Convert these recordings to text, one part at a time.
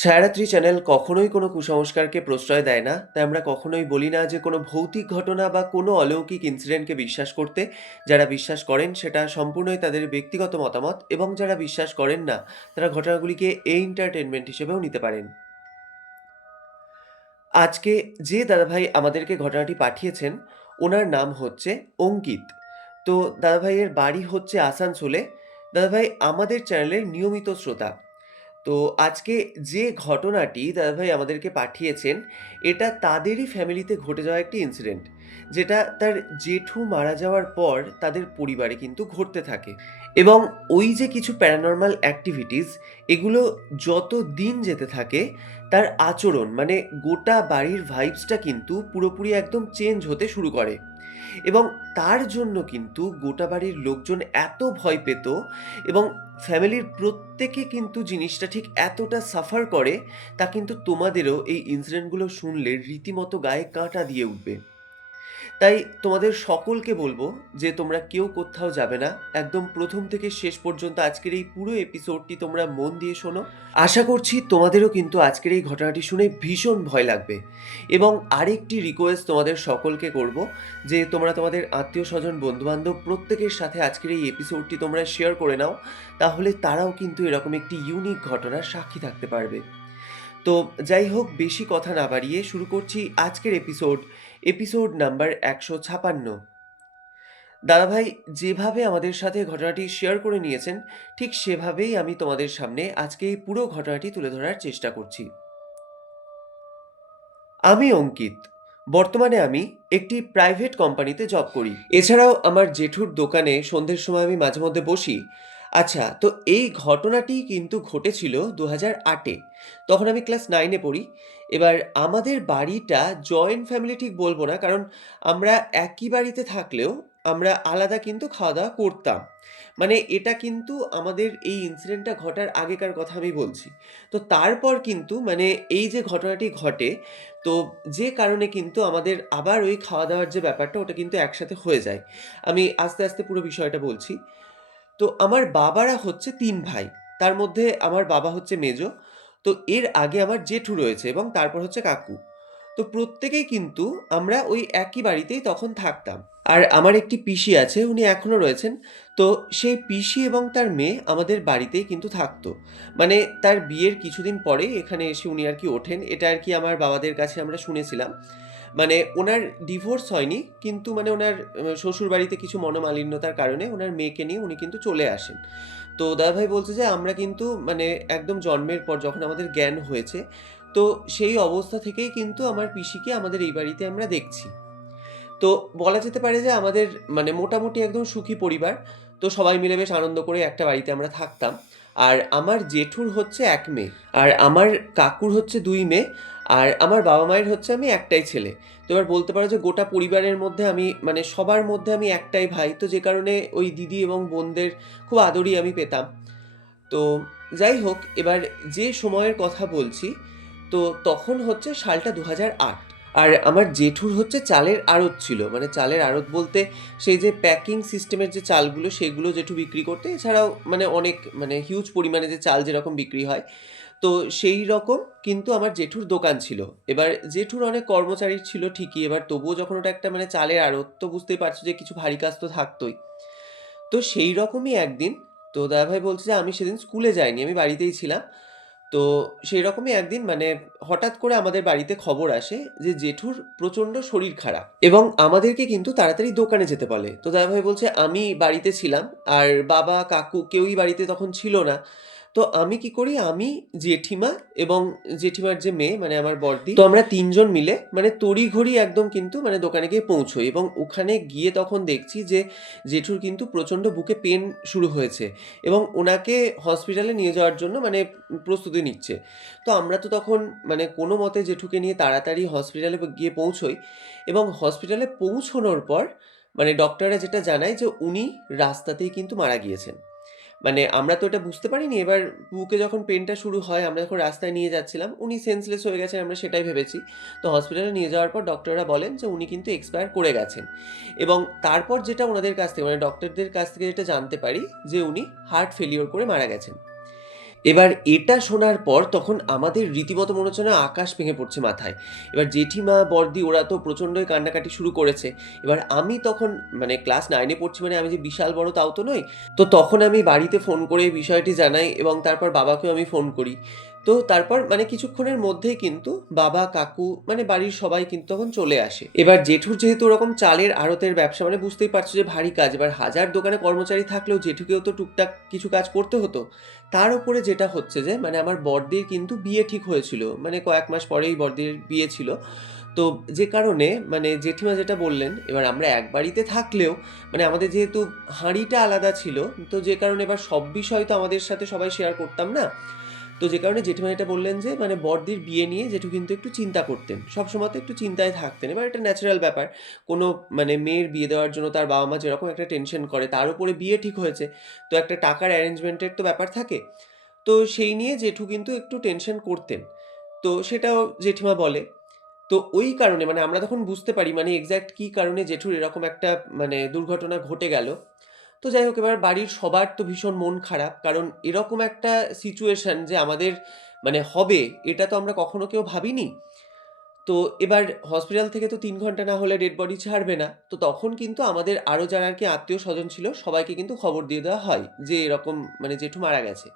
ছায়ারাত্রি channel কখনোই কোনো কুসংস্কারকে প্রশ্রয় দেয় না। তাই আমরা কখনোই বলি না যে কোনো ভৌতিক ঘটনা বা কোনো অলৌকিক ইনসিডেন্টকে বিশ্বাস করতে। যারা বিশ্বাস করেন সেটা সম্পূর্ণই তাদের ব্যক্তিগত মতামত এবং যারা বিশ্বাস করেন না তারা ঘটনাগুলিকে এন্টারটেনমেন্ট হিসেবেও নিতে পারেন। আজকে যে দাদাভাই আমাদেরকে ঘটনাটি পাঠিয়েছেন ওনার নাম হচ্ছে অঙ্কিত। তো দাদাভাইয়ের বাড়ি হচ্ছে আসানসোলে। দাদাভাই আমাদের চ্যানেলের নিয়মিত শ্রোতা। তো আজকে যে ঘটনাটি দাদাভাই আমাদেরকে পাঠিয়েছেন, এটা তাদেরই ফ্যামিলিতে ঘটে যাওয়া একটি ইনসিডেন্ট। যেটা তার জেঠু মারা যাওয়ার পর তাদের পরিবারে কিন্তু ঘটতে থাকে। এবং ওই যে কিছু প্যারানরমাল অ্যাক্টিভিটিস, এগুলো যত দিন যেতে থাকে তার আচরণ মানে গোটা বাড়ির ভাইবসটা কিন্তু পুরোপুরি একদম চেঞ্জ হতে শুরু করে। এবং তার জন্য কিন্তু গোটা বাড়ির লোকজন এত ভয় পেত এবং ফ্যামিলির প্রত্যেকে কিন্তু জিনিসটা ঠিক এতটা সাফার করে, তা কিন্তু তোমাদেরও এই ইনসিডেন্টগুলো শুনলে রীতিমতো গায়ে কাঁটা দিয়ে উঠবে। তাই তোমাদের সকলকে বলবো যে তোমরা কেউ কোথাও যাবে না। একদম প্রথম থেকে শেষ পর্যন্ত আজকের এই পুরো এপিসোডটি তোমরা মন দিয়ে শোনো। আশা করছি তোমাদেরও কিন্তু আজকের এই ঘটনাটি শুনে ভীষণ ভয় লাগবে। এবং আরেকটি রিকোয়েস্ট তোমাদের সকলকে করব যে তোমরা তোমাদের আত্মীয় স্বজন বন্ধুবান্ধব প্রত্যেকের সাথে আজকের এই এপিসোডটি তোমরা শেয়ার করে নাও। তাহলে তারাও কিন্তু এরকম একটি ইউনিক ঘটনার সাক্ষী থাকতে পারবে। তো যাই হোক, বেশি কথা না বাড়িয়ে শুরু করছি আজকের এপিসোড নাম্বার 156। দাদাভাই যেভাবে আমাদের সাথে ঘটনাটি শেয়ার করে নিয়েছেন ঠিক সেভাবেই আমি তোমাদের সামনে আজকে এই পুরো ঘটনাটি তুলে ধরার চেষ্টা করছি। আমি অঙ্কিত। বর্তমানে আমি একটি প্রাইভেট কোম্পানিতে জব করি। এছাড়াও আমার জেঠুর দোকানে সন্ধ্যের সময় আমি মাঝে মধ্যে বসি। আচ্ছা, তো এই ঘটনাটি কিন্তু ঘটেছিল 2008-এ। তখন আমি ক্লাস 9-এ পড়ি। এবার আমাদের বাড়িটা জয়েন্ট ফ্যামিলি ঠিক বলবো না, কারণ আমরা একই বাড়িতে থাকলেও আমরা আলাদা কিন্তু খাওয়া-দাওয়া করতাম। মানে এটা কিন্তু আমাদের এই ইনসিডেন্টটা ঘটার আগেকার কথা আমি বলছি। তো তারপর কিন্তু মানে এই যে ঘটনাটি ঘটে, তো যে কারণে কিন্তু আমাদের আবার ওই খাওয়া-দাওয়ার যে ব্যাপারটা ওটা কিন্তু একসাথে হয়ে যায়। আমি আস্তে, আস্তে পুরো বিষয়টা বলছি। তো আমার বাবারা হচ্ছে ৩ ভাই। তার মধ্যে আমার বাবা হচ্ছে মেজো। তো এর আগে আমার জেঠু রয়েছে এবং তারপর হচ্ছে কাকু। তো প্রত্যেকেই কিন্তু আমরা ওই একই বাড়িতেই তখন থাকতাম। আর আমার একটি পিসি আছে, উনি এখনো রয়েছেন। তো সেই পিসি এবং তার মেয়ে আমাদের বাড়িতেই কিন্তু থাকতো। মানে তার বিয়ের কিছুদিন পরে এখানে এসে উনি আর কি ওঠেন। এটা আর কি আমার বাবাদের কাছে আমরা শুনেছিলাম। মানে ওনার ডিভোর্স হয়নি, কিন্তু মানে ওনার শ্বশুরবাড়িতে কিছু মনোমালিন্যতার কারণে ওনার মেয়েকে নিয়ে উনি কিন্তু চলে আসেন। তো দাদাভাই বলছে যে আমরা কিন্তু মানে একদম জন্মের পর যখন আমাদের জ্ঞান হয়েছে, তো সেই অবস্থা থেকেই কিন্তু আমার পিসিকে আমাদের এই বাড়িতে আমরা দেখছি। তো বলা যেতে পারে যে আমাদের মানে মোটামুটি একদম সুখী পরিবার। তো সবাই মিলে বেশ আনন্দ করে একটা বাড়িতে আমরা থাকতাম। আর আমার জেঠুর হচ্ছে ১ মেয়ে। আর আমার কাকুর হচ্ছে ২ মেয়ে। আর আমার বাবা-মায়ের হচ্ছে আমি একটাই ছেলে। তো এবার বলতে পারো যে গোটা পরিবারের মধ্যে আমি মানে সবার মধ্যে আমি একটাই ভাই। তো যে কারণে ওই দিদি এবং বোনদের খুব আদরই আমি পেতাম। তো যাই হোক, এবার যে সময়ের কথা বলছি, তো তখন হচ্ছে সালটা ২০০৮। আর আমার জেঠুর হচ্ছে চালের আড়ত ছিল। মানে চালের আড়ত বলতে সেই যে প্যাকিং সিস্টেমের যে চালগুলো সেগুলো জেঠু বিক্রি করতো। এছাড়াও মানে অনেক মানে হিউজ পরিমাণে যে চাল যেরকম বিক্রি হয়, তো সেই রকম কিন্তু আমার জেঠুর দোকান ছিল। এবার জেঠুর অনেক কর্মচারী ছিল ঠিকই, এবার তবুও যখন ওটা একটা মানে চালের আড়ত, তো বুঝতেই পারছো যে কিছু ভারী কাজ তো থাকতোই। তো সেই রকমই একদিন, তো দাদাভাই বলছে যে আমি সেদিন স্কুলে যাইনি, আমি বাড়িতেই ছিলাম। তো সেই রকমই একদিন মানে হঠাৎ করে আমাদের বাড়িতে খবর আসে যে জেঠুর প্রচণ্ড শরীর খারাপ এবং আমাদেরকে কিন্তু তাড়াতাড়ি দোকানে যেতে বলে। তো দাদাভাই বলছে আমি বাড়িতে ছিলাম আর বাবা কাকু কেউই বাড়িতে তখন ছিল না। তো আমি কি করি, আমি জেঠিমা এবং জেঠিমার যে মেয়ে মানে আমার বড়দি, তো আমরা ৩ জন মিলে মানে তড়িঘড়ি একদম কিন্তু মানে দোকানে গিয়ে পৌঁছোই এবং ওখানে গিয়ে তখন দেখছি যে জেঠুর কিন্তু প্রচণ্ড বুকে পেন শুরু হয়েছে এবং ওনাকে হসপিটালে নিয়ে যাওয়ার জন্য মানে প্রস্তুতি নিচ্ছে। তো আমরা তো তখন মানে কোনো মতে জেঠুকে নিয়ে তাড়াতাড়ি হসপিটালে গিয়ে পৌঁছোই এবং হসপিটালে পৌঁছানোর পর মানে ডক্টররা যেটা জানায় যে উনি রাস্তাতেই কিন্তু মারা গিয়েছেন। মানে আমরা তো এটা বুঝতে পারিনি। এবার বুকে যখন পেনটা শুরু হয়, আমরা যখন রাস্তায় নিয়ে যাচ্ছিলাম, উনি সেন্সলেস হয়ে গেছেন, আমরা সেটাই ভেবেছি। তো হসপিটালে নিয়ে যাওয়ার পর ডক্টররা বলেন যে উনি কিন্তু এক্সপায়ার করে গেছেন এবং তারপর যেটা ওনাদের কাছ থেকে মানে ডক্টরদের কাছ থেকে যেটা জানতে পারি যে উনি হার্ট ফেলিওর করে মারা গেছেন। এবার এটা শোনার পর তখন আমাদের রীতিমতো মনে হচ্ছে না আকাশ ভেঙে পড়ছে মাথায়। এবার জেঠিমা, বড়দি ওরা তো প্রচণ্ডই কান্নাকাটি শুরু করেছে। এবার আমি তখন মানে ক্লাস 9 এ পড়ছি, মানে আমি যে বিশাল বড় তাও তো নই। তো তখন আমি বাড়িতে ফোন করে এই বিষয়টি জানাই এবং তারপর বাবাকেও আমি ফোন করি। তো তারপর মানে কিছুক্ষণের মধ্যেই কিন্তু বাবা, কাকু মানে বাড়ির সবাই কিন্তু তখন চলে আসে। এবার জেঠুর যেহেতু ওরকম চালের আড়তের ব্যবসা, মানে বুঝতেই পারছো যে ভারী কাজ। এবার হাজার দোকানে কর্মচারী থাকলেও জেঠুকেও তো টুকটাক কিছু কাজ করতে হতো। তার উপরে যেটা হচ্ছে যে মানে আমার বড়দির কিন্তু বিয়ে ঠিক হয়েছিল, মানে কয়েক মাস পরেই বড়দির বিয়ে ছিল। তো যে কারণে মানে জেঠিমা যেটা বললেন, এবার আমরা এক বাড়িতে থাকলেও মানে আমাদের যেহেতু হাঁড়িটা আলাদা ছিল, তো যে কারণে এবার সব বিষয় তো আমাদের সাথে সবাই শেয়ার করতাম না। তো যে কারণে জেঠিমা এটা বললেন যে মানে বড়দির বিয়ে নিয়ে জেঠু কিন্তু একটু চিন্তা করতেন, সবসময় তো একটু চিন্তায় থাকতেন। এবার এটা ন্যাচারাল ব্যাপার, কোনো মানে মেয়ের বিয়ে দেওয়ার জন্য তার বাবা মা যেরকম একটা টেনশন করে, তার উপরে বিয়ে ঠিক হয়েছে, তো একটা টাকার অ্যারেঞ্জমেন্টের তো ব্যাপার থাকে। তো সেই নিয়ে জেঠু কিন্তু একটু টেনশন করতেন। তো সেটাও জেঠিমা বলে। তো ওই কারণে মানে আমরা তখন বুঝতে পারি মানে এক্স্যাক্ট কী কারণে জেঠুর এরকম একটা মানে দুর্ঘটনা ঘটে গেল। তো যাই হোক, এবার বাড়ির সবার তো ভীষণ মন খারাপ, কারণ এরকম একটা সিচুয়েশন যে আমাদের মানে হবে, এটা তো আমরা কখনো কেউ ভাবিনি। তো এবার হসপিটাল থেকে তো 3 ঘন্টা না হলে ডেড বডি ছাড়বে না। তো তখন কিন্তু আমাদের আরও যারা আর কি আত্মীয় স্বজন ছিল সবাইকে কিন্তু খবর দিয়ে দেওয়া হয় যে এরকম মানে জেঠু মারা গেছে।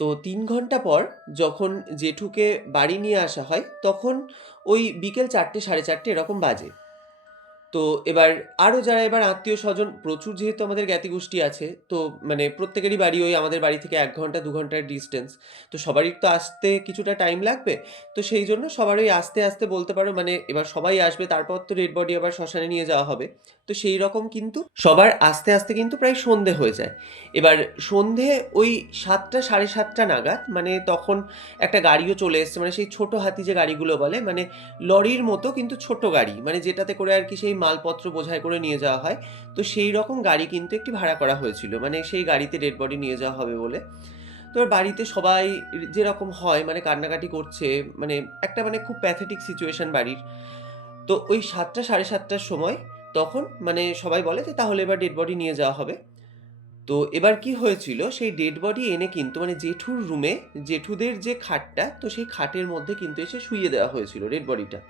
তো 3 ঘন্টা পর যখন জেঠুকে বাড়ি নিয়ে আসা হয়, তখন ওই বিকেল 4টে, 4:30 এরকম বাজে। তো এবার আরও যারা এবার আত্মীয়-স্বজন প্রচুর, যেহেতু আমাদের জ্ঞাতিগোষ্ঠী আছে, তো মানে প্রত্যেকেরই বাড়ি ওই আমাদের বাড়ি থেকে 1 ঘন্টা 2 ঘন্টার ডিসটেন্স। তো সবারই তো আসতে কিছুটা টাইম লাগবে। তো সেই জন্য সবার ওই আস্তে, আস্তে বলতে পারো মানে এবার সবাই আসবে, তারপর তো ডেড বডি আবার শ্মশানে নিয়ে যাওয়া হবে। তো সেই রকম কিন্তু সবার আস্তে, আস্তে কিন্তু প্রায় সন্ধে হয়ে যায়। এবার সন্ধে ওই 7টা 7:30 নাগাদ মানে তখন একটা গাড়িও চলে এসছে, মানে সেই ছোট হাতি যে গাড়িগুলো বলে, মানে লরির মতো কিন্তু ছোট গাড়ি, মানে যেটাতে করে আর কি সেই মালপত্র বোঝাই করে নিয়ে যাওয়া হয়। তো সেই রকম গাড়ি কিন্তু একটি ভাড়া করা হয়েছিল, মানে সেই গাড়িতে ডেড বডি নিয়ে যাওয়া হবে বলে। তো এবার বাড়িতে সবাই যেরকম হয় মানে কান্নাকাটি করছে, মানে একটা মানে খুব প্যাথেটিক সিচুয়েশন বাড়ির। তো ওই 7টা 7:30টার সময় তখন মানে সবাই বলে যে তাহলে এবার ডেড বডি নিয়ে যাওয়া হবে। তো এবার কি হয়েছিল, সেই ডেড বডি এনে কিন্তু মানে জেঠুর রুমে, জেঠুদের যে খাটটা, তো সেই খাটের মধ্যে কিন্তু এসে শুইয়ে দেওয়া হয়েছিল ডেড বডিটা।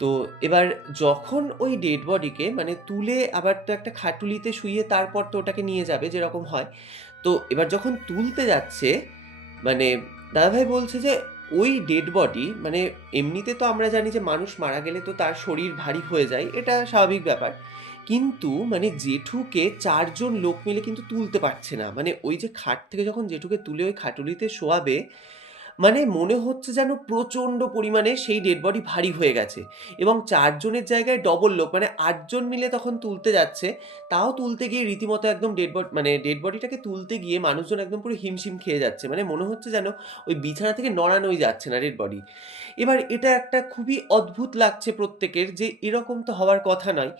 তো এবার যখন ওই ডেড বডিকে মানে তুলে আবার তো একটা খাটুলিতে শুইয়ে তারপর তো ওটাকে নিয়ে যাবে যেরকম হয়। তো এবার যখন তুলতে যাচ্ছে মানে দাদাভাই বলছে যে ওই ডেড বডি মানে এমনিতে তো আমরা জানি যে মানুষ মারা গেলে তো তার শরীর ভারী হয়ে যায়, এটা স্বাভাবিক ব্যাপার। কিন্তু মানে জেঠুকে 4 জন লোক মিলে কিন্তু তুলতে পারছে না। মানে ওই যে খাট থেকে যখন জেঠুকে তুলে ওই খাটুলিতে শোয়াবে, মানে মনে হচ্ছে যেন প্রচণ্ড পরিমাণে সেই ডেড বডি ভারী হয়ে গেছে এবং 4 জনের জায়গায় ডবল লোক মানে 8 জন মিলে তখন তুলতে যাচ্ছে। তাও তুলতে গিয়ে রীতিমতো একদম মানে ডেড বডিটাকে তুলতে গিয়ে মানুষজন একদম পুরো হিমশিম খেয়ে যাচ্ছে। মানে মনে হচ্ছে যেন ওই বিছানা থেকে নড়ানোই যাচ্ছে না ডেড বডি। এবার এটা একটা খুবই অদ্ভুত লাগছে প্রত্যেকের যে এরকম তো হওয়ার কথা নয়।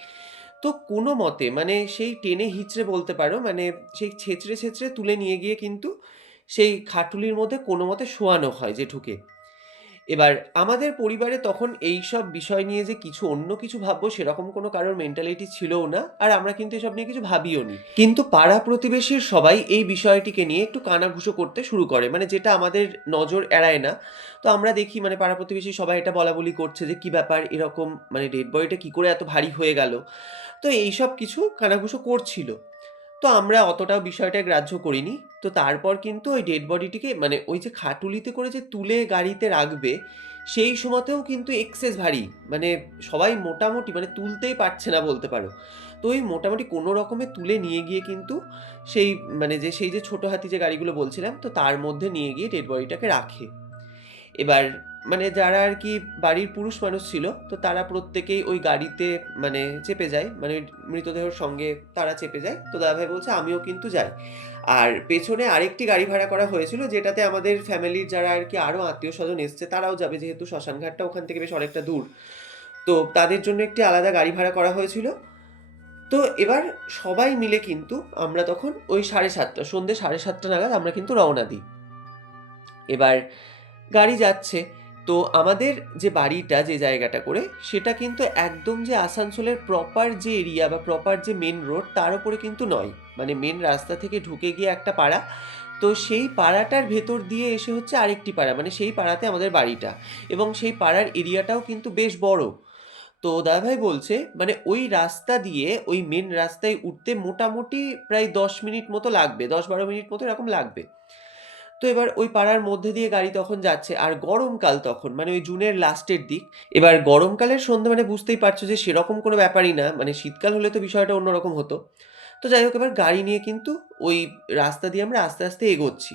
তো কোনো মতে মানে সেই টেনে হিঁচড়ে বলতে পারো মানে সেই ছেঁচড়ে, ছেঁচড়ে তুলে নিয়ে গিয়ে কিন্তু সেই খাটুলির মধ্যে কোনো মতে শোয়ানো হয় জেঠুকে। এবার আমাদের পরিবারে তখন এইসব বিষয় নিয়ে যে কিছু অন্য কিছু ভাববো সেরকম কোনো কারোর মেন্টালিটি ছিলও না। আর আমরা কিন্তু এসব নিয়ে কিছু ভাবিও নি। কিন্তু পাড়া প্রতিবেশীর সবাই এই বিষয়টিকে নিয়ে একটু কানাঘুষো করতে শুরু করে। মানে যেটা আমাদের নজর এড়ায় না। তো আমরা দেখি মানে পাড়া প্রতিবেশী সবাই এটা বলাবলি করছে যে, "কি ব্যাপার এরকম মানে ডেড বডিটা কি করে এত ভারী হয়ে গেল?" তো এইসব কিছু কানাঘুষো করছিল। তো আমরা অতটাও বিষয়টা গ্রাহ্য করিনি। তো তারপর কিন্তু ওই ডেড বডিটিকে মানে ওই যে খাটুলিতে করে যে তুলে গাড়িতে রাখবে, সেই সময়তেও কিন্তু এক্সেস ভারী। মানে সবাই মোটামুটি মানে তুলতেই পারছে না বলতে পারো। তো ওই মোটামুটি কোনো রকমে তুলে নিয়ে গিয়ে কিন্তু সেই মানে যে সেই যে ছোট হাতি যে গাড়িগুলো বলছিলাম, তো তার মধ্যে নিয়ে গিয়ে ডেড বডিটাকে রাখে। এবার মানে যারা আর কি বাড়ির পুরুষ মানুষ ছিল, তো তারা প্রত্যেকেই ওই গাড়িতে মানে চেপে যায়। মানে মৃতদেহর সঙ্গে তারা চেপে যায়। তো দাদাভাই বলছে আমিও কিন্তু যাই। আর পেছনে আরেকটি গাড়ি ভাড়া করা হয়েছিল যেটাতে আমাদের ফ্যামিলির যারা আর কি আরও আত্মীয়স্বজন এসছে তারাও যাবে, যেহেতু শ্মশানঘাটটা ওখান থেকে বেশ অনেকটা দূর। তো তাদের জন্য একটি আলাদা গাড়ি ভাড়া করা হয়েছিল। তো এবার সবাই মিলে কিন্তু আমরা তখন ওই 7:30 সন্ধ্যে 7:30 নাগাদ আমরা কিন্তু রওনা দিই। এবার গাড়ি যাচ্ছে। তো আমাদের যে বাড়িটা যে জায়গাটা করে, সেটা কিন্তু একদম যে আসানসোলের প্রপার যে এরিয়া বা প্রপার যে মেন রোড তার উপরে কিন্তু নয়। মানে মেন রাস্তা থেকে ঢুকে গিয়ে একটা পাড়া, তো সেই পাড়াটার ভেতর দিয়ে এসে হচ্ছে আরেকটি পাড়া, মানে সেই পাড়াতে আমাদের বাড়িটা, এবং সেই পাড়ার এরিয়াটাও কিন্তু বেশ বড়। তো দাদাভাই বলছে মানে ওই রাস্তা দিয়ে ওই মেন রাস্তায় উঠতে মোটামুটি প্রায় 10 মিনিট মতো লাগবে, 10-12 মিনিট মতো এরকম লাগবে। তো এবার ওই পাড়ার মধ্যে দিয়ে গাড়ি তখন যাচ্ছে, আর গরমকাল তখন, মানে ওই জুনের লাস্টের দিক। এবার গরমকালের সন্ধ্যে মানে বুঝতেই পারছো যে সেরকম কোনো ব্যাপারই না, মানে শীতকাল হলে তো বিষয়টা অন্যরকম হতো। তো যাই হোক, এবার গাড়ি নিয়ে কিন্তু ওই রাস্তা দিয়ে আমরা আস্তে আস্তে এগোচ্ছি।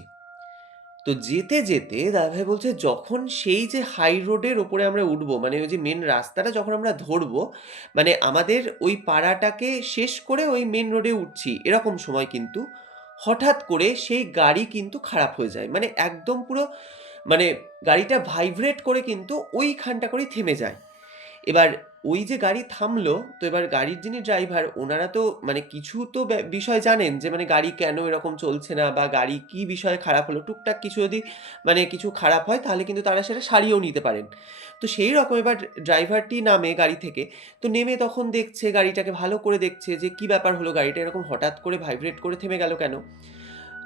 তো যেতে যেতে দাদাভাই বলছে যখন সেই যে হাই রোডের ওপরে আমরা উঠবো, মানে ওই যে মেন রাস্তাটা যখন আমরা ধরবো, মানে আমাদের ওই পাড়াটাকে শেষ করে ওই মেন রোডে উঠছি এরকম সময় কিন্তু হঠাৎ করে সেই গাড়ি কিন্তু খারাপ হয়ে যায়, মানে একদম পুরো, মানে গাড়িটা ভাইব্রেট করে কিন্তু ওইখানটা করেই থেমে যায়। এবার ওই যে গাড়ি থামলো, তো এবার গাড়ির যিনি ড্রাইভার ওনারা তো মানে কিছু তো বিষয় জানেন যে মানে গাড়ি কেন এরকম চলছে না, বা গাড়ি কি বিষয়ে খারাপ হলো, টুকটাক কিছু যদি মানে কিছু খারাপ হয় তাহলে কিন্তু তারা সেটা সারিয়েও নিতে পারেন। তো সেই রকম এবার ড্রাইভারটি নামে গাড়ি থেকে, তো নেমে তখন দেখছে গাড়িটাকে ভালো করে, দেখছে যে কি ব্যাপার হলো, গাড়িটা এরকম হঠাৎ করে ভাইব্রেট করে থেমে গেল কেন।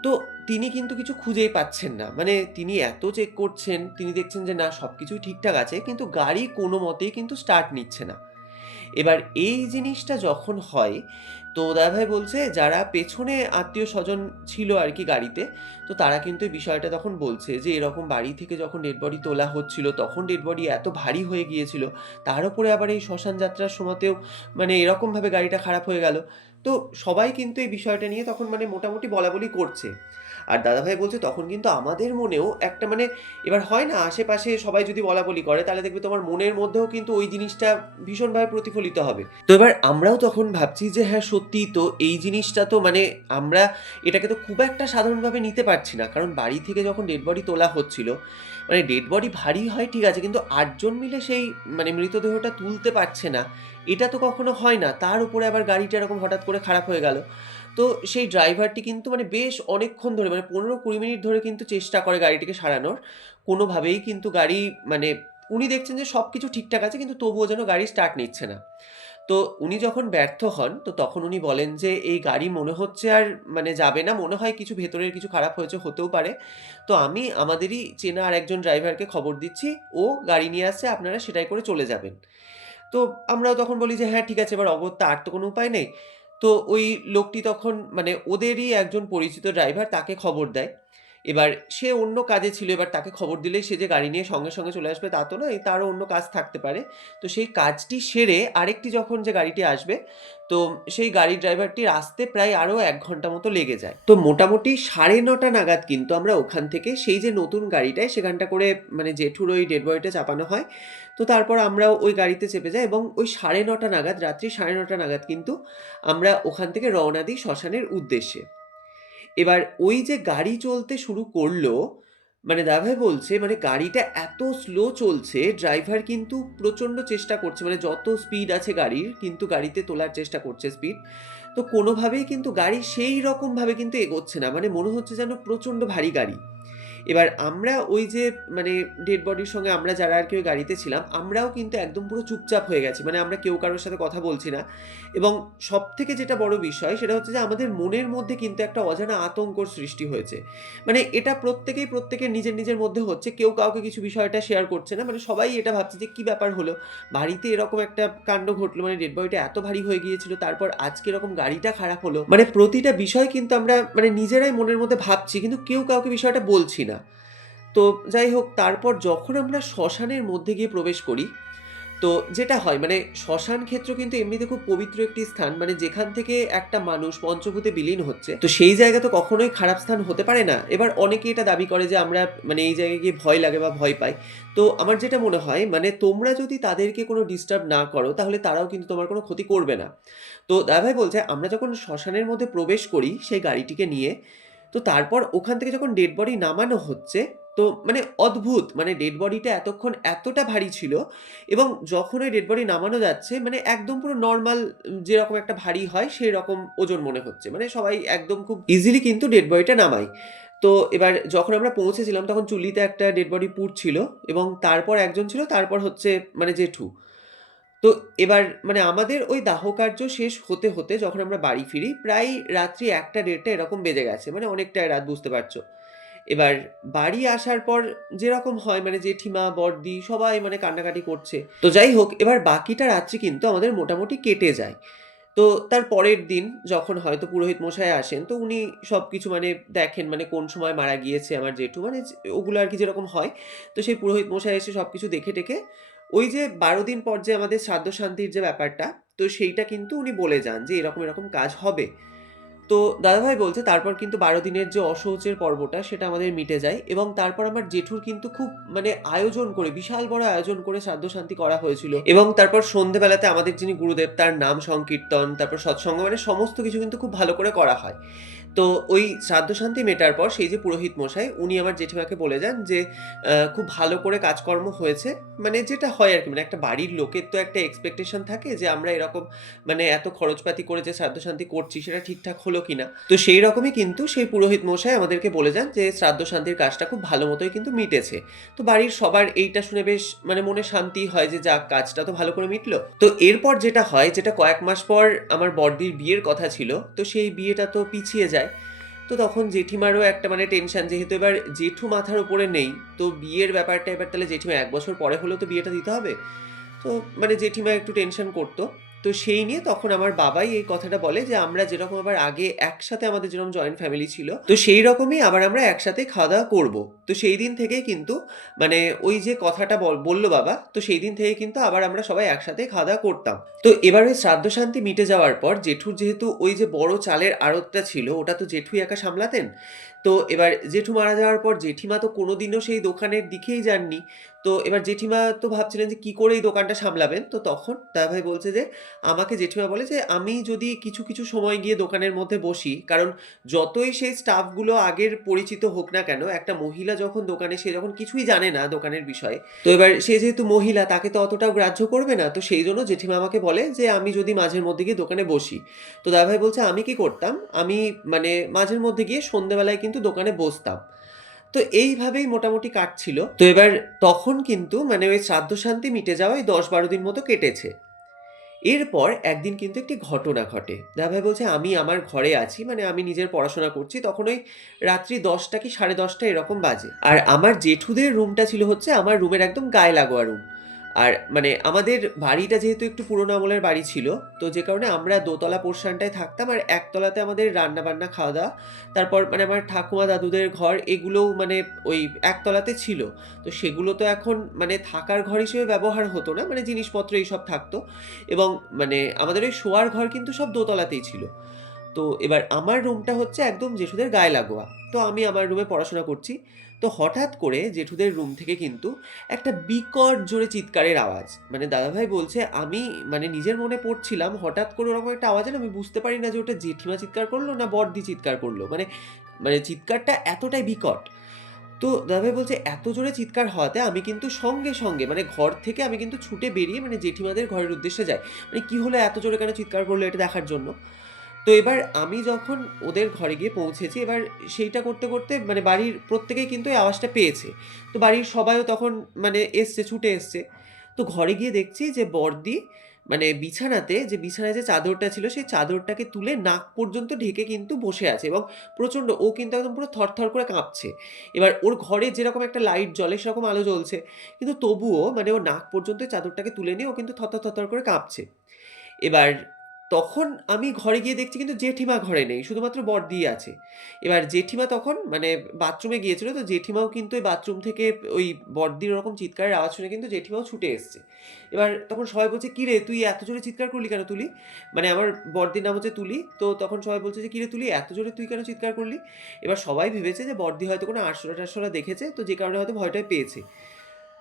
তো তিনি কিন্তু কিছু খুঁজেই পাচ্ছেন না। মানে তিনি এত চেক করছেন, তিনি দেখছেন যে না সবকিছুই ঠিকঠাক আছে, কিন্তু গাড়ি কোনো মতেই কিন্তু স্টার্ট নিচ্ছে না। এবার এই জিনিসটা যখন হয়, তো দাদাভাই বলছে যারা পেছনে আত্মীয়-স্বজন ছিল আরকি গাড়িতে, তো তারা কিন্তু এই বিষয়টা তখন বলছে যে এরকম বাড়ি থেকে যখন ডেড বডি তোলা হচ্ছিল, তখন ডেড বডি এত ভারী হয়ে গিয়েছিল। তার উপরে আবার এই শ্মশান যাত্রার সময়তেও মানে এরকমভাবে গাড়িটা খারাপ হয়ে গেল। তো সবাই কিন্তু এই বিষয়টা নিয়ে তখন মানে মোটামুটি বলাবলি করছে। আর দাদাভাই বলছে তখন কিন্তু আমাদের মনেও একটা মানে, এবার হয় না আশেপাশে সবাই যদি বলাবলি করে তাহলে দেখবে তোমার মনের মধ্যেও কিন্তু ওই জিনিসটা ভীষণভাবে প্রতিফলিত হবে। তো এবার আমরাও তখন ভাবছি যে হ্যাঁ সত্যিই তো এই জিনিসটা তো মানে আমরা এটাকে তো খুব একটা সাধারণভাবে নিতে পারছি না। কারণ বাড়ি থেকে যখন ডেড বডি তোলা হচ্ছিল, মানে ডেড বডি ভারী হয় ঠিক আছে, কিন্তু ৮ জন মিলে সেই মানে মৃতদেহটা তুলতে পারছে না, এটা তো কখনো হয় না। তার উপরে আবার গাড়িটা এরকম হঠাৎ করে খারাপ হয়ে গেল। তো সেই ড্রাইভারটি কিন্তু মানে বেশ অনেকক্ষণ ধরে, মানে ১৫-২০ মিনিট ধরে কিন্তু চেষ্টা করে গাড়িটিকে সারানোর। কোনোভাবেই কিন্তু গাড়ি মানে উনি দেখছেন যে সবকিছু ঠিকঠাক আছে, কিন্তু তবুও যেন গাড়ি স্টার্ট নিচ্ছে না। তো উনি যখন ব্যর্থ হন, তো তখন উনি বলেন যে এই গাড়ি মনে হচ্ছে আর মানে যাবে না। মনে হয় কিছু ভেতরের কিছু খারাপ হয়েছে, হতেও পারে। তো আমি আমাদেরই চেনা আরেকজন ড্রাইভারকে খবর দিচ্ছি। ও গাড়ি নিয়ে আসছে, আপনারা সেটাই করে চলে যাবেন। তো আমরাও তখন বলি যে, "হ্যাঁ, ঠিক আছে, এবার অগত্যা আর তো কোনো উপায় নেই।" তো ওই লোকটি তখন মানে ওদেরই একজন পরিচিত ড্রাইভার, তাকে খবর দেয়। এবার সে অন্য কাজে ছিল, এবার তাকে খবর দিলেই সে যে গাড়ি নিয়ে সঙ্গে, সঙ্গে চলে আসবে তা তো নয়, তারও অন্য কাজ থাকতে পারে। তো সেই কাজটি সেরে আরেকটি যখন যে গাড়িটি আসবে, তো সেই গাড়ির ড্রাইভারটির আসতে প্রায় আরও ১ ঘন্টা মতো লেগে যায়। তো মোটামুটি ৯:৩০ নাগাদ কিন্তু আমরা ওখান থেকে সেই যে নতুন গাড়িটায় সেখানটা করে মানে জেঠুর ওই ডেড বডিটা চাপানো হয়। তো তারপর আমরাও ওই গাড়িতে চেপে যাই এবং ওই ৯:৩০ নাগাদ, রাত্রি ৯:৩০ নাগাদ কিন্তু আমরা ওখান থেকে রওনা দিই শ্মশানের উদ্দেশ্যে। এবার ওই যে গাড়ি চলতে শুরু করলো, মানে দাদাভাই বলছে মানে গাড়িটা এত স্লো চলছে, ড্রাইভার কিন্তু প্রচণ্ড চেষ্টা করছে, মানে যত স্পিড আছে গাড়ির কিন্তু গাড়িতে তোলার চেষ্টা করছে স্পিড। তো কোনোভাবেই কিন্তু গাড়ি সেই রকমভাবে কিন্তু এগোচ্ছে না, মানে মনে হচ্ছে যেন প্রচণ্ড ভারী গাড়ি। এবার আমরা ওই যে মানে ডেড বডির সঙ্গে আমরা যারা আর কি ওই গাড়িতে ছিলাম, আমরাও কিন্তু একদম পুরো চুপচাপ হয়ে গেছি। মানে আমরা কেউ কারোর সাথে কথা বলছি না। এবং সবথেকে যেটা বড় বিষয় সেটা হচ্ছে যে আমাদের মনের মধ্যে কিন্তু একটা অজানা আতঙ্কর সৃষ্টি হয়েছে। মানে এটা প্রত্যেকেই প্রত্যেকের নিজের, নিজের মধ্যে হচ্ছে। কেউ কাউকে কিছু বিষয়টা শেয়ার করছে না। মানে সবাই এটা ভাবছে যে কি ব্যাপার হলো? বাড়িতে এরকম একটা কাণ্ড ঘটলো, মানে ডেড বডিটা এত ভারী হয়ে গিয়েছিল, তারপর আজকে এরকম গাড়িটা খারাপ হলো। মানে প্রতিটা বিষয় কিন্তু আমরা মানে নিজেরাই মনের মধ্যে ভাবছি, কিন্তু কেউ কাউকে বিষয়টা বলছি না। তো যাই হোক, তারপর যখন আমরা শ্মশানের মধ্যে গিয়ে প্রবেশ করি, তো যেটা হয় মানে শ্মশান ক্ষেত্র কিন্তু এমনিতে খুব পবিত্র একটি স্থান, মানে যেখান থেকে একটা মানুষ পঞ্চভূতে বিলীন হচ্ছে, তো সেই জায়গা তো কখনোই খারাপ স্থান হতে পারে না। এবার অনেকে এটা দাবি করে যে আমরা মানে এই জায়গায় গিয়ে ভয় লাগে বা ভয় পাই। তো আমার যেটা মনে হয় মানে তোমরা যদি তাদেরকে কোনো ডিস্টার্ব না করো তাহলে তারাও কিন্তু তোমার কোনো ক্ষতি করবে না। তো দাদাভাই বলছে আমরা যখন শ্মশানের মধ্যে প্রবেশ করি সেই গাড়িটিকে নিয়ে, তো তারপর ওখান থেকে যখন ডেড বডি নামানো হচ্ছে, তো মানে অদ্ভুত, মানে ডেড বডিটা এতক্ষণ এতটা ভারী ছিল, এবং যখন ওই ডেড বডি নামানো যাচ্ছে মানে একদম পুরো নরমাল যেরকম একটা ভারী হয় সেরকম ওজন মনে হচ্ছে। মানে সবাই একদম খুব ইজিলি কিন্তু ডেড বডিটা নামায়। তো এবার যখন আমরা পৌঁছেছিলাম তখন চুল্লিতে একটা ডেড বডি পুড়ছিল, এবং তারপর একজন ছিল, তারপর হচ্ছে মানে জেঠু। তো এবার মানে আমাদের ওই দাহকার্য শেষ হতে, হতে যখন আমরা বাড়ি ফিরি প্রায় রাত্রি ১টা-১:৩০ এরকম বেজে গেছে। মানে অনেকটাই রাত, বুঝতে পারছো। এবার বাড়ি আসার পর যেরকম হয় মানে জেঠিমা, বড়দি সবাই মানে কান্নাকাটি করছে। তো যাই হোক, এবার বাকিটা রাত্রি কিন্তু আমাদের মোটামুটি কেটে যায়। তো তার পরের দিন যখন হয়তো পুরোহিত মশাই আসেন, তো উনি সবকিছু মানে দেখেন মানে কোন সময় মারা গিয়েছে আমার জেঠু, মানে ওগুলো আরকি যেরকম হয়। তো সেই পুরোহিত মশাই এসে সবকিছু দেখে-টেখে ওই যে ১২ দিন পর যে আমাদের শ্রাদ্ধ শান্তির যে ব্যাপারটা, তো সেইটা কিন্তু উনি বলে যান যে এরকম, এরকম কাজ হবে। তো দাদাভাই বলছে তারপর কিন্তু ১২ দিনের যে অশৌচের পর্বটা সেটা আমাদের মিটে যায় এবং তারপর আমার জেঠুর কিন্তু খুব মানে আয়োজন করে, বিশাল বড় আয়োজন করে শ্রাদ্ধ শান্তি করা হয়েছিল এবং তারপর সন্ধ্যেবেলাতে আমাদের যিনি গুরুদেব তার নাম সংকীর্তন, তারপর সৎসঙ্গ, মানে সমস্ত কিছু কিন্তু খুব ভালো করে করা হয়। তো ওই শ্রাদ্ধ শান্তি মেটার পর সেই যে পুরোহিত মশাই উনি আমার জেঠিমাকে বলে যান যে খুব ভালো করে কাজকর্ম হয়েছে। মানে যেটা হয় আরকি, মানে একটা বাড়ির লোকের তো একটা এক্সপেকটেশন থাকে যে আমরা এরকম মানে এত খরচপাতি করে যে শ্রাদ্ধ শান্তি করছি সেটা ঠিকঠাক হলো কিনা। তো সেই রকমই কিন্তু সেই পুরোহিত মশাই আমাদেরকে বলে যান যে শ্রাদ্ধ শান্তির কাজটা খুব ভালো মতোই কিন্তু মিটেছে। তো বাড়ির সবার এইটা শুনে বেশ মানে মনে শান্তি হয় যে যাক, কাজটা তো ভালো করে মিটলো। তো এরপর যেটা হয়, যেটা কয়েক মাস পর আমার বড়দির বিয়ের কথা ছিল, তো সেই বিয়েটা তো পিছিয়ে যায়। তো তখন জেঠিমারও একটা মানে টেনশন, যেহেতু এবার জেঠু মাথার উপরে নেই, তো বিয়ের ব্যাপারটা এবার তাহলে জেঠিমা ১ বছর পরে হলেও তো বিয়েটা দিতে হবে। তো মানে জেঠিমা একটু টেনশন করতো। তো সেই নিয়ে তখন আমার বাবাই এই কথাটা বলে যে আমরা যেরকম আবার আগে একসাথে আমাদের যেরকম জয়েন্ট ফ্যামিলি ছিল, তো সেই রকমই আবার আমরা একসাথে খাওয়া-দাওয়া করব। তো সেই দিন থেকেই কিন্তু মানে ওই যে কথাটা বলল বাবা, তো সেই দিন থেকে কিন্তু আবার আমরা সবাই একসাথে খাওয়া-দাওয়া করতাম। তো এবার ওই শ্রাদ্ধ শান্তি মিটে যাওয়ার পর জেঠুর যেহেতু ওই যে বড় চালের আড়তটা ছিল, ওটা তো জেঠুই একা সামলাতেন। তো এবার জেঠু মারা যাওয়ার পর জেঠিমা তো কোনোদিনও সেই দোকানের দিকেই যাননি। তো এবার জেঠিমা তো ভাবছিলেন যে কি করে এই দোকানটা সামলাবেন। তো তখন দাদাভাই বলছে যে আমাকে জেঠিমা বলে যে আমি যদি কিছু, কিছু সময় গিয়ে দোকানের মধ্যে বসি, কারণ যতই সেই স্টাফগুলো আগের পরিচিত হোক না কেন, একটা মহিলা যখন দোকানে, সে যখন কিছুই জানে না দোকানের বিষয়ে, তো এবার সে যেহেতু মহিলা তাকে তো অতটাও গ্রাহ্য করবে না। তো সেইজন্য জেঠিমা আমাকে বলে যে আমি যদি মাঝের মধ্যে গিয়ে দোকানে বসি। তো দাদাভাই বলছে আমি কি করতাম, আমি মানে মাঝের মধ্যে গিয়ে সন্ধ্যেবেলায় কিন্তু দোকানে বসতাম। তো এইভাবেই মোটামুটি কাটছিল। তো এবার তখন কিন্তু মানে ওই শ্রাদ্ধ শান্তি মিটে যাওয়ায় ১০-১২ দিন মতো কেটেছে। এরপর একদিন কিন্তু একটি ঘটনা ঘটে। দাদাভাই বলছে আমি আমার ঘরে আছি, মানে আমি নিজের পড়াশোনা করছি। তখন ওই রাত্রি ১০টা কি ১০:৩০ এরকম বাজে। আর আমার জেঠুদের রুমটা ছিল হচ্ছে আমার রুমের একদম গায়ে লাগোয়া রুম। আর মানে আমাদের বাড়িটা যেহেতু একটু পুরোনো আমলের বাড়ি ছিল, তো যে কারণে আমরা দোতলা পোরশনটায় থাকতাম আর একতলাতে আমাদের রান্না-বান্না, খাওয়া-দাওয়া, তারপর মানে আমার ঠাকুমা দাদুদের ঘর এগুলোও মানে ওই একতলাতে ছিল। তো সেগুলো তো এখন মানে থাকার ঘর হিসেবে ব্যবহার হতো না, মানে জিনিসপত্র এইসব থাকতো এবং মানে আমাদের ওই শোয়ার ঘর কিন্তু সব দোতলাতেই ছিল। তো এবার আমার রুমটা হচ্ছে একদম জেঠুদের গায়ে লাগোয়া। তো আমি আমার রুমে পড়াশোনা করছি। তো হঠাৎ করে জেঠুদের রুম থেকে কিন্তু একটা বিকট জোরে চিৎকারের আওয়াজ। মানে দাদাভাই বলছে আমি মানে নিজের মনে পড়ছিলাম, হঠাৎ করে ওরকম একটা আওয়াজ এলো, আমি বুঝতে পারি না যে ওটা জেঠিমা চিৎকার করলো না বড়দি চিৎকার করলো। মানে মানে চিৎকারটা এতটাই বিকট। তো দাদাভাই বলছে এত জোরে চিৎকার হওয়াতে আমি কিন্তু সঙ্গে, সঙ্গে মানে ঘর থেকে আমি কিন্তু ছুটে বেরিয়ে মানে জেঠিমাদের ঘরের উদ্দেশ্যে যাই। মানে কি হলো, এত জোরে কেন চিৎকার করলো এটা দেখার জন্য। তো এবার আমি যখন ওদের ঘরে গিয়ে পৌঁছেছি, এবার সেইটা করতে, করতে মানে বাড়ির প্রত্যেকেই কিন্তু এই আওয়াজটা পেয়েছে। তো বাড়ির সবাইও তখন মানে এসছে, ছুটে এসছে। তো ঘরে গিয়ে দেখছি যে বড়দি মানে বিছানাতে, যে বিছানায় যে চাদরটা ছিল সেই চাদরটাকে তুলে নাক পর্যন্ত ঢেকে কিন্তু বসে আছে এবং প্রচণ্ড ও কিন্তু একদম পুরো থরথর করে কাঁপছে। এবার ওর ঘরে যেরকম একটা লাইট জ্বলে সেরকম আলো জ্বলছে। কিন্তু তবুও মানে ও নাক পর্যন্ত চাদরটাকে তুলে নিয়ে ও কিন্তু থরথর, থরথর করে কাঁপছে। এবার তখন আমি ঘরে গিয়ে দেখছি কিন্তু জেঠিমা ঘরে নেই। শুধুমাত্র বড়দিই আছে। এবার জেঠিমা তখন মানে বাথরুমে গিয়েছিল। তো জেঠিমাও কিন্তু ওই বাথরুম থেকে ওই বড়দির ওরকম চিৎকারের আওয়াজ শুনে কিন্তু জেঠিমাও ছুটে এসছে। এবার তখন সবাই বলছে, "কিরে তুই এত জোরে চিৎকার করলি কেন তুলি?" মানে আমার বড়দির নাম হচ্ছে তুলি। তো তখন সবাই বলছে যে, "কিরে তুলি এত জোরে তুই কেন চিৎকার করলি?" এবার সবাই ভেবেছে যে বড়দি হয়তো কোনো আরশোলা-টারশোলা দেখেছে, তো যে কারণে হয়তো ভয়-টয় পেয়েছে।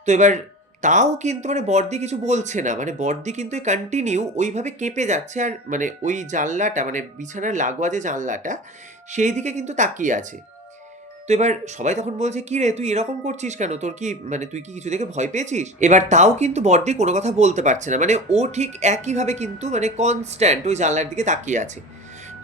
তো এবার তাও কিন্তু মানে বড়দি কিছু বলছে না। মানে বড়দি কিন্তু কন্টিনিউ ওইভাবে কেঁপে যাচ্ছে আর মানে ওই জানলাটা মানে বিছানার লাগোয়া যে জানলাটা, সেই দিকে কিন্তু তাকিয়ে আছে। তো এবার সবাই তখন বলছে, "কিরে তুই এরকম করছিস কেন? তোর কি মানে তুই কি কিছু দেখে ভয় পেয়েছিস?" এবার তাও কিন্তু বড়দি কোনো কথা বলতে পারছে না। মানে ও ঠিক একইভাবে কিন্তু মানে কনস্ট্যান্ট ওই জানলার দিকে তাকিয়ে আছে।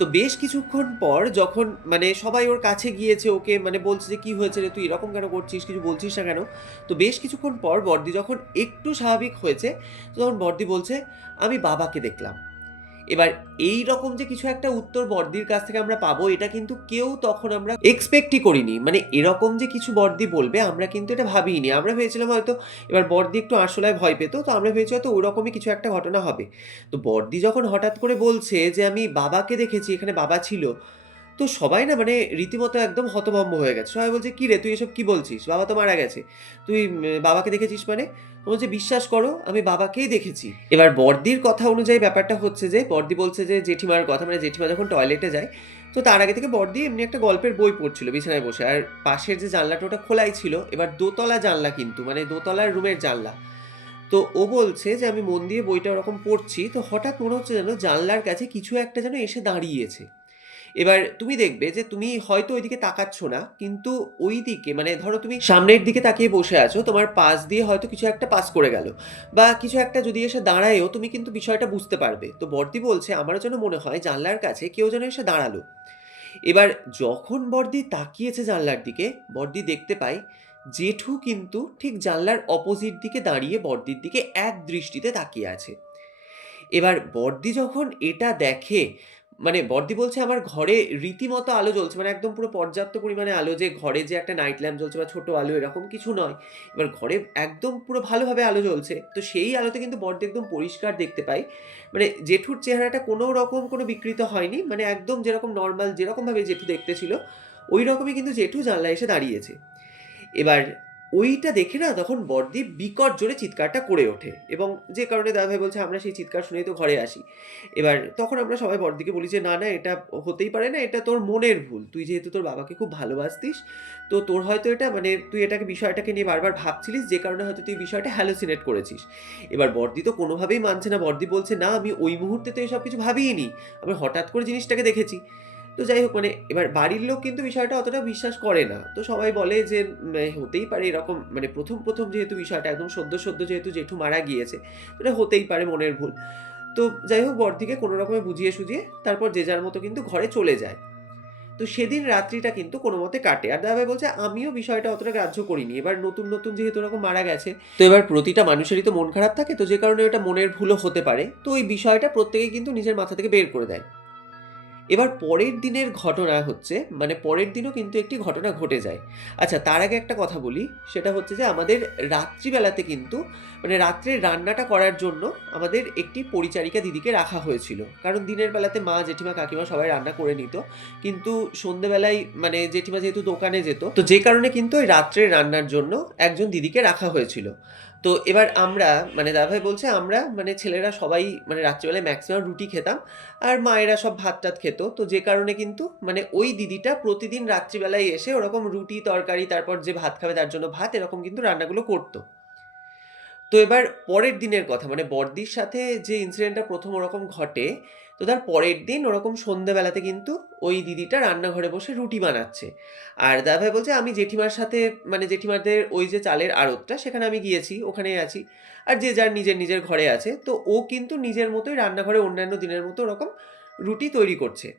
তো বেশ কিছুক্ষণ পর যখন মানে সবাই ওর কাছে গিয়েছে, ওকে মানে বলছে যে, "কি হয়েছে রে? তুই এরকম কেন করছিস? কিছু বলছিস না কেন?" তো বেশ কিছুক্ষণ পর বড়দি যখন একটু স্বাভাবিক হয়েছে, তো তখন বড়দি বলছে, "আমি বাবাকে দেখলাম।" এবার এইরকম যে কিছু একটা উত্তর বড়দির কাছ থেকে আমরা পাবো, এটা কিন্তু কেউ তখন আমরা এক্সপেক্টই করিনি। মানে এরকম যে কিছু বড়দি বলবে আমরা কিন্তু এটা ভাবিইনি। আমরা ভেবেছিলাম হয়তো এবার বড়দি একটু আরশোলায় ভয় পেত। তো আমরা ভেবেছি হয়তো ওরকমই কিছু একটা ঘটনা হবে। তো বড়দি যখন হঠাৎ করে বলছে যে, "আমি বাবাকে দেখেছি, এখানে বাবা ছিল।" তো সবাই না মানে রীতিমতো একদম হতভম্ব হয়ে গেছে। সবাই বলছে, "কিরে তুই এসব কি বলছিস? বাবা তো মারা গেছে। তুই বাবাকে দেখেছিস মানে?" ও বলছে, "বিশ্বাস করো আমি বাবাকেই দেখেছি।" এবার বড়দির কথা অনুযায়ী ব্যাপারটা হচ্ছে যে বড়দি বলছে যে জেঠিমার কথা, মানে জেঠিমা যখন টয়লেটে যায়, তো তার আগে থেকে বড়দি এমনি একটা গল্পের বই পড়ছিল বিছানায় বসে। আর পাশের যে জানলাটা ওটা খোলাই ছিল। এবার দোতলা জানলা কিন্তু, মানে দোতলার রুমের জানলা। তো ও বলছে যে, "আমি মন দিয়ে বইটা ওরকম পড়ছি। তো হঠাৎ মনে হচ্ছে যেন জানলার কাছে কিছু একটা যেন এসে দাঁড়িয়েছে।" এবার তুমি দেখবে যে তুমি হয়তো ওইদিকে তাকাচ্ছ না, কিন্তু ওইদিকে মানে ধরো তুমি সামনের দিকে তাকিয়ে বসে আছো, তোমার পাশ দিয়ে হয়তো কিছু একটা পাস করে গেল বা কিছু একটা যদি এসে দাঁড়ায়ও, তুমি কিন্তু বিষয়টা বুঝতে পারবে। তো বড়দি বলছে, "আমারও যেন মনে হয় জানলার কাছে কেউ যেন এসে দাঁড়ালো।" এবার যখন বড়দি তাকিয়েছে জানলার দিকে, বড়দি দেখতে পায় জেঠু কিন্তু ঠিক জানলার অপোজিট দিকে দাঁড়িয়ে বড়দির দিকে এক দৃষ্টিতে তাকিয়ে আছে। এবার বড়দি যখন এটা দেখে, মানে বড়দি বলছে, "আমার ঘরে রীতিমতো আলো জ্বলছে, মানে একদম পুরো পর্যাপ্ত পরিমাণে আলো, যে ঘরে যে একটা নাইট ল্যাম্প জ্বলছে বা ছোট আলো এরকম কিছু নয়। এবার ঘরে একদম পুরো ভালোভাবে আলো জ্বলছে। তো সেই আলোতে কিন্তু বড়দি একদম পরিষ্কার দেখতে পায়। মানে জেঠুর চেহারাটা কোনো রকম কোনো বিকৃত হয়নি। মানে একদম যেরকম নরমাল যেরকমভাবে জেঠু দেখতে ছিল, ঐরকমই কিন্তু জেঠু জানলায় এসে দাঁড়িয়েছে। এবার ওইটা দেখে না তখন বড়দি বিকট জোরে চিৎকারটা করে ওঠে, এবং যে কারণে দাদাভাই বলছে আমরা সেই চিৎকার শুনেই তো ঘরে আসি। এবার তখন আমরা সবাই বড়দিকে বলি যে, "না, না, এটা হতেই পারে না। এটা তোর মনের ভুল। তুই যেহেতু তোর বাবাকে খুব ভালোবাসতিস, তো তোর হয়তো এটা মানে তুই এটাকে বিষয়টাকে নিয়ে বারবার ভাবছিলিস, যে কারণে হয়তো তুই বিষয়টা হ্যালুসিনেট করেছিস।" এবার বড়দি তো কোনোভাবেই মানছে না। বড়দি বলছে, "না, আমি ওই মুহূর্তে তো এসব কিছু ভাবিইনি। আমি হঠাৎ করে জিনিসটাকে দেখেছি।" তো যাই হোক, মানে এবার বাড়ির লোক কিন্তু বিষয়টা অতটা বিশ্বাস করে না। তো সবাই বলে যে হতেই পারে এরকম, মানে ১ম যেহেতু বিষয়টা একদম সদ্য যেহেতু জেঠু মারা গিয়েছে, তো এটা হতেই পারে মনের ভুল। তো যাই হোক, বড়দিকে কোনো রকমে বুঝিয়ে সুঝিয়ে তারপর যে যার মতো কিন্তু ঘরে চলে যায়। তো সেদিন রাত্রিটা কিন্তু কোনোমতে কাটে। আর দাদাভাই বলছে, "আমিও বিষয়টা অতটা গ্রাহ্য করিনি। এবার নতুন যেহেতু ওরকম মারা গেছে, তো এবার প্রতিটা মানুষেরই তো মন খারাপ থাকে। তো যে কারণে ওটা মনের ভুলও হতে পারে। তো ওই বিষয়টা প্রত্যেকেই কিন্তু নিজের মাথা থেকে বের করে দেয়।" এবার পরের দিনের ঘটনা হচ্ছে, মানে পরের দিনও কিন্তু একটি ঘটনা ঘটে যায়। আচ্ছা, তার আগে একটা কথা বলি, সেটা হচ্ছে যে আমাদের রাত্রিবেলাতে কিন্তু মানে রাত্রের রান্নাটা করার জন্য আমাদের একটি পরিচারিকা দিদিকে রাখা হয়েছিল। কারণ দিনের বেলাতে মা, জেঠিমা, কাকিমা সবাই রান্না করে নিত। কিন্তু সন্ধ্যেবেলায় মানে জেঠিমা যেহেতু দোকানে যেত, তো যে কারণে কিন্তু ওই রাত্রের রান্নার জন্য একজন দিদিকে রাখা হয়েছিল। তো এবার আমরা মানে দাদাভাই বলছে আমরা মানে ছেলেরা সবাই মানে রাত্রিবেলায় ম্যাক্সিমাম রুটি খেতাম। আর মায়েরা সব ভাত-টাত খেত। তো যে কারণে কিন্তু মানে ওই দিদিটা প্রতিদিন রাত্রিবেলায় এসে ওরকম রুটি, তরকারি, তারপর যে ভাত খাবে তার জন্য ভাত, এরকম কিন্তু রান্নাগুলো করত। তো এবার পরের দিনের কথা, মানে বড়দির সাথে যে ইনসিডেন্টটা ১ম ওরকম ঘটে, তো তার পরের দিন ওরকম সন্ধ্যেবেলাতে কিন্তু ওই দিদিটা রান্নাঘরে বসে রুটি বানাচ্ছে। আর দাদাভাই বলছে, "আমি জেঠিমার সাথে মানে জেঠিমাদের ওই যে চালের আড়তটা সেখানে আমি গিয়েছি, ওখানেই আছি। আর যে যার নিজের ঘরে আছে।" তো ও কিন্তু নিজের মতোই রান্নাঘরে অন্যান্য দিনের মতো ওরকম রুটি তৈরি করছে।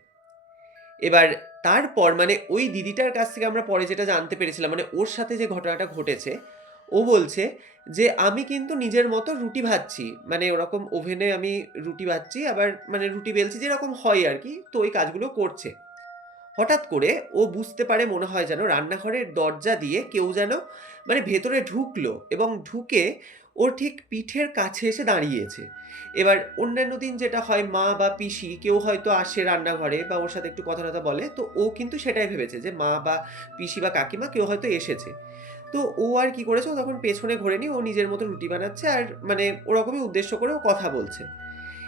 এবার তারপর মানে ওই দিদিটার কাছ থেকে আমরা পরে যেটা জানতে পেরেছিলাম, মানে ওর সাথে যে ঘটনাটা ঘটেছে, ও বলছে যে, "আমি কিন্তু নিজের মতো রুটি ভাজছি। মানে ওরকম ওভেনে আমি রুটি ভাজছি, আবার মানে রুটি বেলছি যেরকম হয় আরকি। তো ওই কাজগুলো করছে।" হঠাৎ করে ও বুঝতে পারে, মনে হয় যেন রান্নাঘরের দরজা দিয়ে কেউ যেন মানে ভেতরে ঢুকলো, এবং ঢুকে ওর ঠিক পিঠের কাছে এসে দাঁড়িয়েছে। এবার অন্যান্য দিন যেটা হয়, মা বা পিসি কেউ হয়তো আসে রান্নাঘরে বা ওর সাথে একটু কথা-টথা বলে। তো ও কিন্তু সেটাই ভেবেছে যে মা বা পিসি বা কাকিমা কেউ হয়তো এসেছে। তো ও আর কি করেছে, ও তখন পেছনে ঘোরেনি, ও নিজের মতো রুটি বানাচ্ছে আর মানে ওরকমই উদ্দেশ্য করে ও কথা বলছে।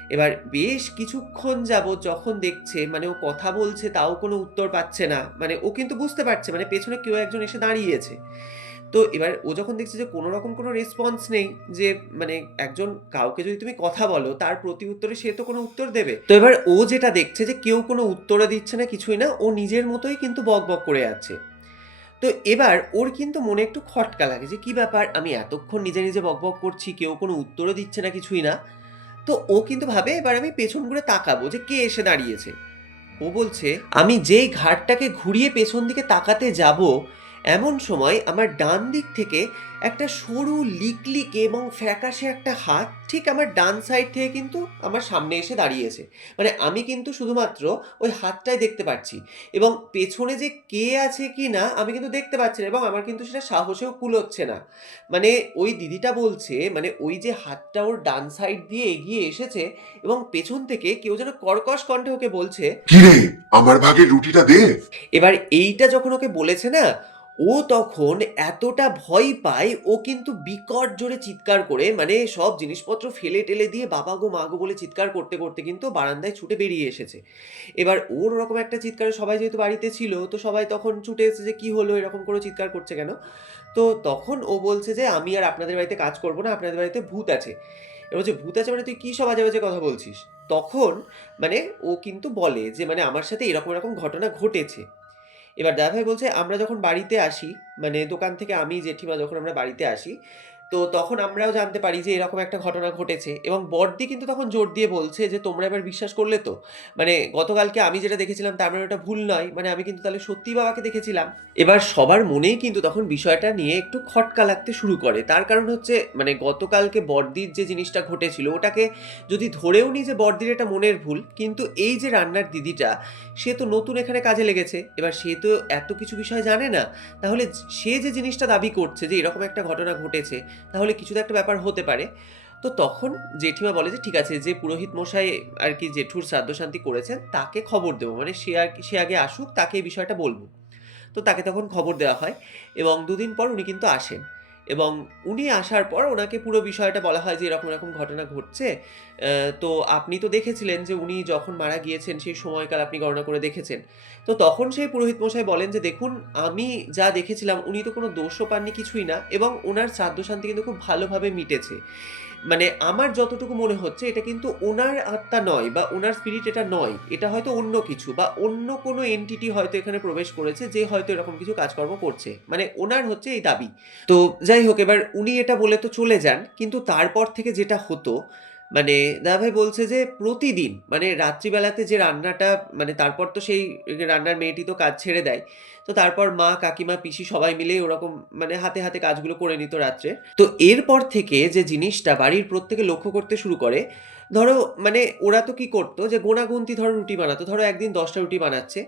এবার বেশ কিছুক্ষণ যাবৎ যখন দেখছে মানে ও কথা বলছে তাও কোনো উত্তর পাচ্ছে না। মানে ও কিন্তু বুঝতে পারছে মানে পেছনে কেউ একজন এসে দাঁড়িয়েছে। তো এবার ও যখন দেখছে যে কোনো রকম কোনো রেসপন্স নেই, যে মানে একজন কাউকে যদি তুমি কথা বলো তার প্রতি উত্তরে সে তো কোনো উত্তর দেবে। তো এবার ও যেটা দেখছে যে কেউ কোনো উত্তরও দিচ্ছে না, কিছুই না। ও নিজের মতোই কিন্তু বকবক করে যাচ্ছে। তো এবার ওর কিন্তু মনে একটু খটকা লাগে যে, "কি ব্যাপার? আমি এতক্ষণ নিজে বকবক করছি, কেউ কোনো উত্তরও দিচ্ছে না, কিছুই না।" তো ও কিন্তু ভাবে এবার আমি পেছন ঘুরে তাকাবো যে কে এসে দাঁড়িয়েছে। ও বলছে, আমি যেই ঘাটটাকে ঘুরিয়ে পেছন দিকে তাকাতে যাব, এমন সময় আমার ডান দিক থেকে একটা সরু লিকলিকে এবং ফ্যাকাশে একটা হাত ঠিক আমার ডান সাইড থেকে কিন্তু আমার সামনে এসে দাঁড়িয়েছে। মানে আমি কিন্তু শুধুমাত্র ওই হাতটাই দেখতে পাচ্ছি, এবং পেছনে যে কে আছে কি না আমি কিন্তু দেখতে পাচ্ছি না, এবং আমার কিন্তু সেটা সাহসেও কুলোচ্ছে না। মানে ওই দিদিটা বলছে, মানে ওই যে হাতটা ওর ডান সাইড দিয়ে এগিয়ে এসেছে, এবং পেছন থেকে কেউ যেন কর্কশ কণ্ঠে ওকে বলছে, কিরে, আমার ভাগের রুটিটা দে। এবার এইটা যখন ওকে বলেছে না, ও তখন এতটা ভয় পায়, ও কিন্তু বিকট জোরে চিৎকার করে, মানে সব জিনিসপত্র ফেলে টেলে দিয়ে বাবা গো মা গো বলে চিৎকার করতে করতে কিন্তু বারান্দায় ছুটে বেরিয়ে এসেছে। এবার ওর ওরকম একটা চিৎকারে সবাই যেহেতু বাড়িতে ছিল, তো সবাই তখন ছুটে এসেছে যে কি হলো, এরকম করে চিৎকার করছে কেন। তো তখন ও বলছে যে আমি আর আপনাদের বাড়িতে কাজ করব না, আপনাদের বাড়িতে ভূত আছে। এবার বলছে ভূত আছে মানে তুই কী সব আজে বাজে কথা বলছিস। তখন মানে ও কিন্তু বলে যে মানে আমার সাথে এরকম এরকম ঘটনা ঘটেছে। এবার দাদাভাই বলছে আমরা যখন বাড়িতে আসি, মানে দোকান থেকে আমি জেঠিমা যখন আমরা বাড়িতে আসি, তো তখন আমরাও জানতে পারি যে এরকম একটা ঘটনা ঘটেছে, এবং বড়দি কিন্তু তখন জোর দিয়ে বলছে যে তোমরা এবার বিশ্বাস করলে তো, মানে গতকালকে আমি যেটা দেখেছিলাম তার মানে ওটা ভুল নয়, মানে আমি কিন্তু তাহলে সত্যিই বাবাকে দেখেছিলাম। এবার সবার মনেই কিন্তু তখন বিষয়টা নিয়ে একটু খটকা লাগতে শুরু করে। তার কারণ হচ্ছে মানে গতকালকে বড়দির যে জিনিসটা ঘটেছিল ওটাকে যদি ধরেও নিই যে বড়দির এটা মনের ভুল, কিন্তু এই যে রান্নার দিদিটা, সে তো নতুন এখানে কাজে লেগেছে, এবার সে তো এত কিছু বিষয় জানে না। তাহলে সে যে জিনিসটা দাবি করছে যে এরকম একটা ঘটনা ঘটেছে, তাহলে কিছু তো একটা ব্যাপার হতে পারে। তো তখন জেঠিমা বলে যে ঠিক আছে, যে পুরোহিত মশাই আর কি জেঠুর শ্রাদ্ধ শান্তি করেছেন তাকে খবর দেবো, মানে সে আগে আসুক, তাকে এই বিষয়টা বলবো। তো তাকে তখন খবর দেওয়া হয়, এবং দুদিন পর উনি কিন্তু আসেন, এবং উনি আসার পর ওনাকে পুরো বিষয়টা বলা হয় যে এরকম এরকম ঘটনা ঘটছে। তো আপনি তো দেখেছিলেন যে উনি যখন মারা গিয়েছেন সেই সময়কাল আপনি গণনা করে দেখেছেন। তো তখন সেই পুরোহিত মশাই বলেন যে দেখুন, আমি যা দেখেছিলাম উনি তো কোনো দোষও পাননি, কিছুই না, এবং ওনার শ্রাদ্ধ শান্তি কিন্তু খুব ভালোভাবে মিটেছে। মানে আমার যতটুকু মনে হচ্ছে এটা কিন্তু ওনার আত্মা নয় বা ওনার স্পিরিট এটা নয়, এটা হয়তো অন্য কিছু বা অন্য কোনো এন্টিটি হয়তো এখানে প্রবেশ করেছে, যে হয়তো এরকম কিছু কাজকর্ম করছে, মানে ওনার হচ্ছে এই দাবি। তো যাই হোক, এবার উনি এটা বলে তো চলে যান, কিন্তু তারপর থেকে যেটা হতো, মানে দাদাভাই বলছে যে প্রতিদিন মানে রাত্রিবেলাতে যে রান্নাটা, মানে তারপর তো সেই রান্নার মেয়েটি তো কাজ ছেড়ে দেয়, তো তারপর মা কাকিমা পিসি সবাই মিলে ওরকম মানে হাতে হাতে কাজগুলো করে নিত রাত্রে। তো এরপর থেকে যে জিনিসটা বাড়ির প্রত্যেকে লক্ষ্য করতে শুরু করে, ধরো মানে ওরা তো কি করতো যে গোনাগুনতি ধরো রুটি বানাতো, ধরো একদিন 10টা রুটি বানাচ্ছে,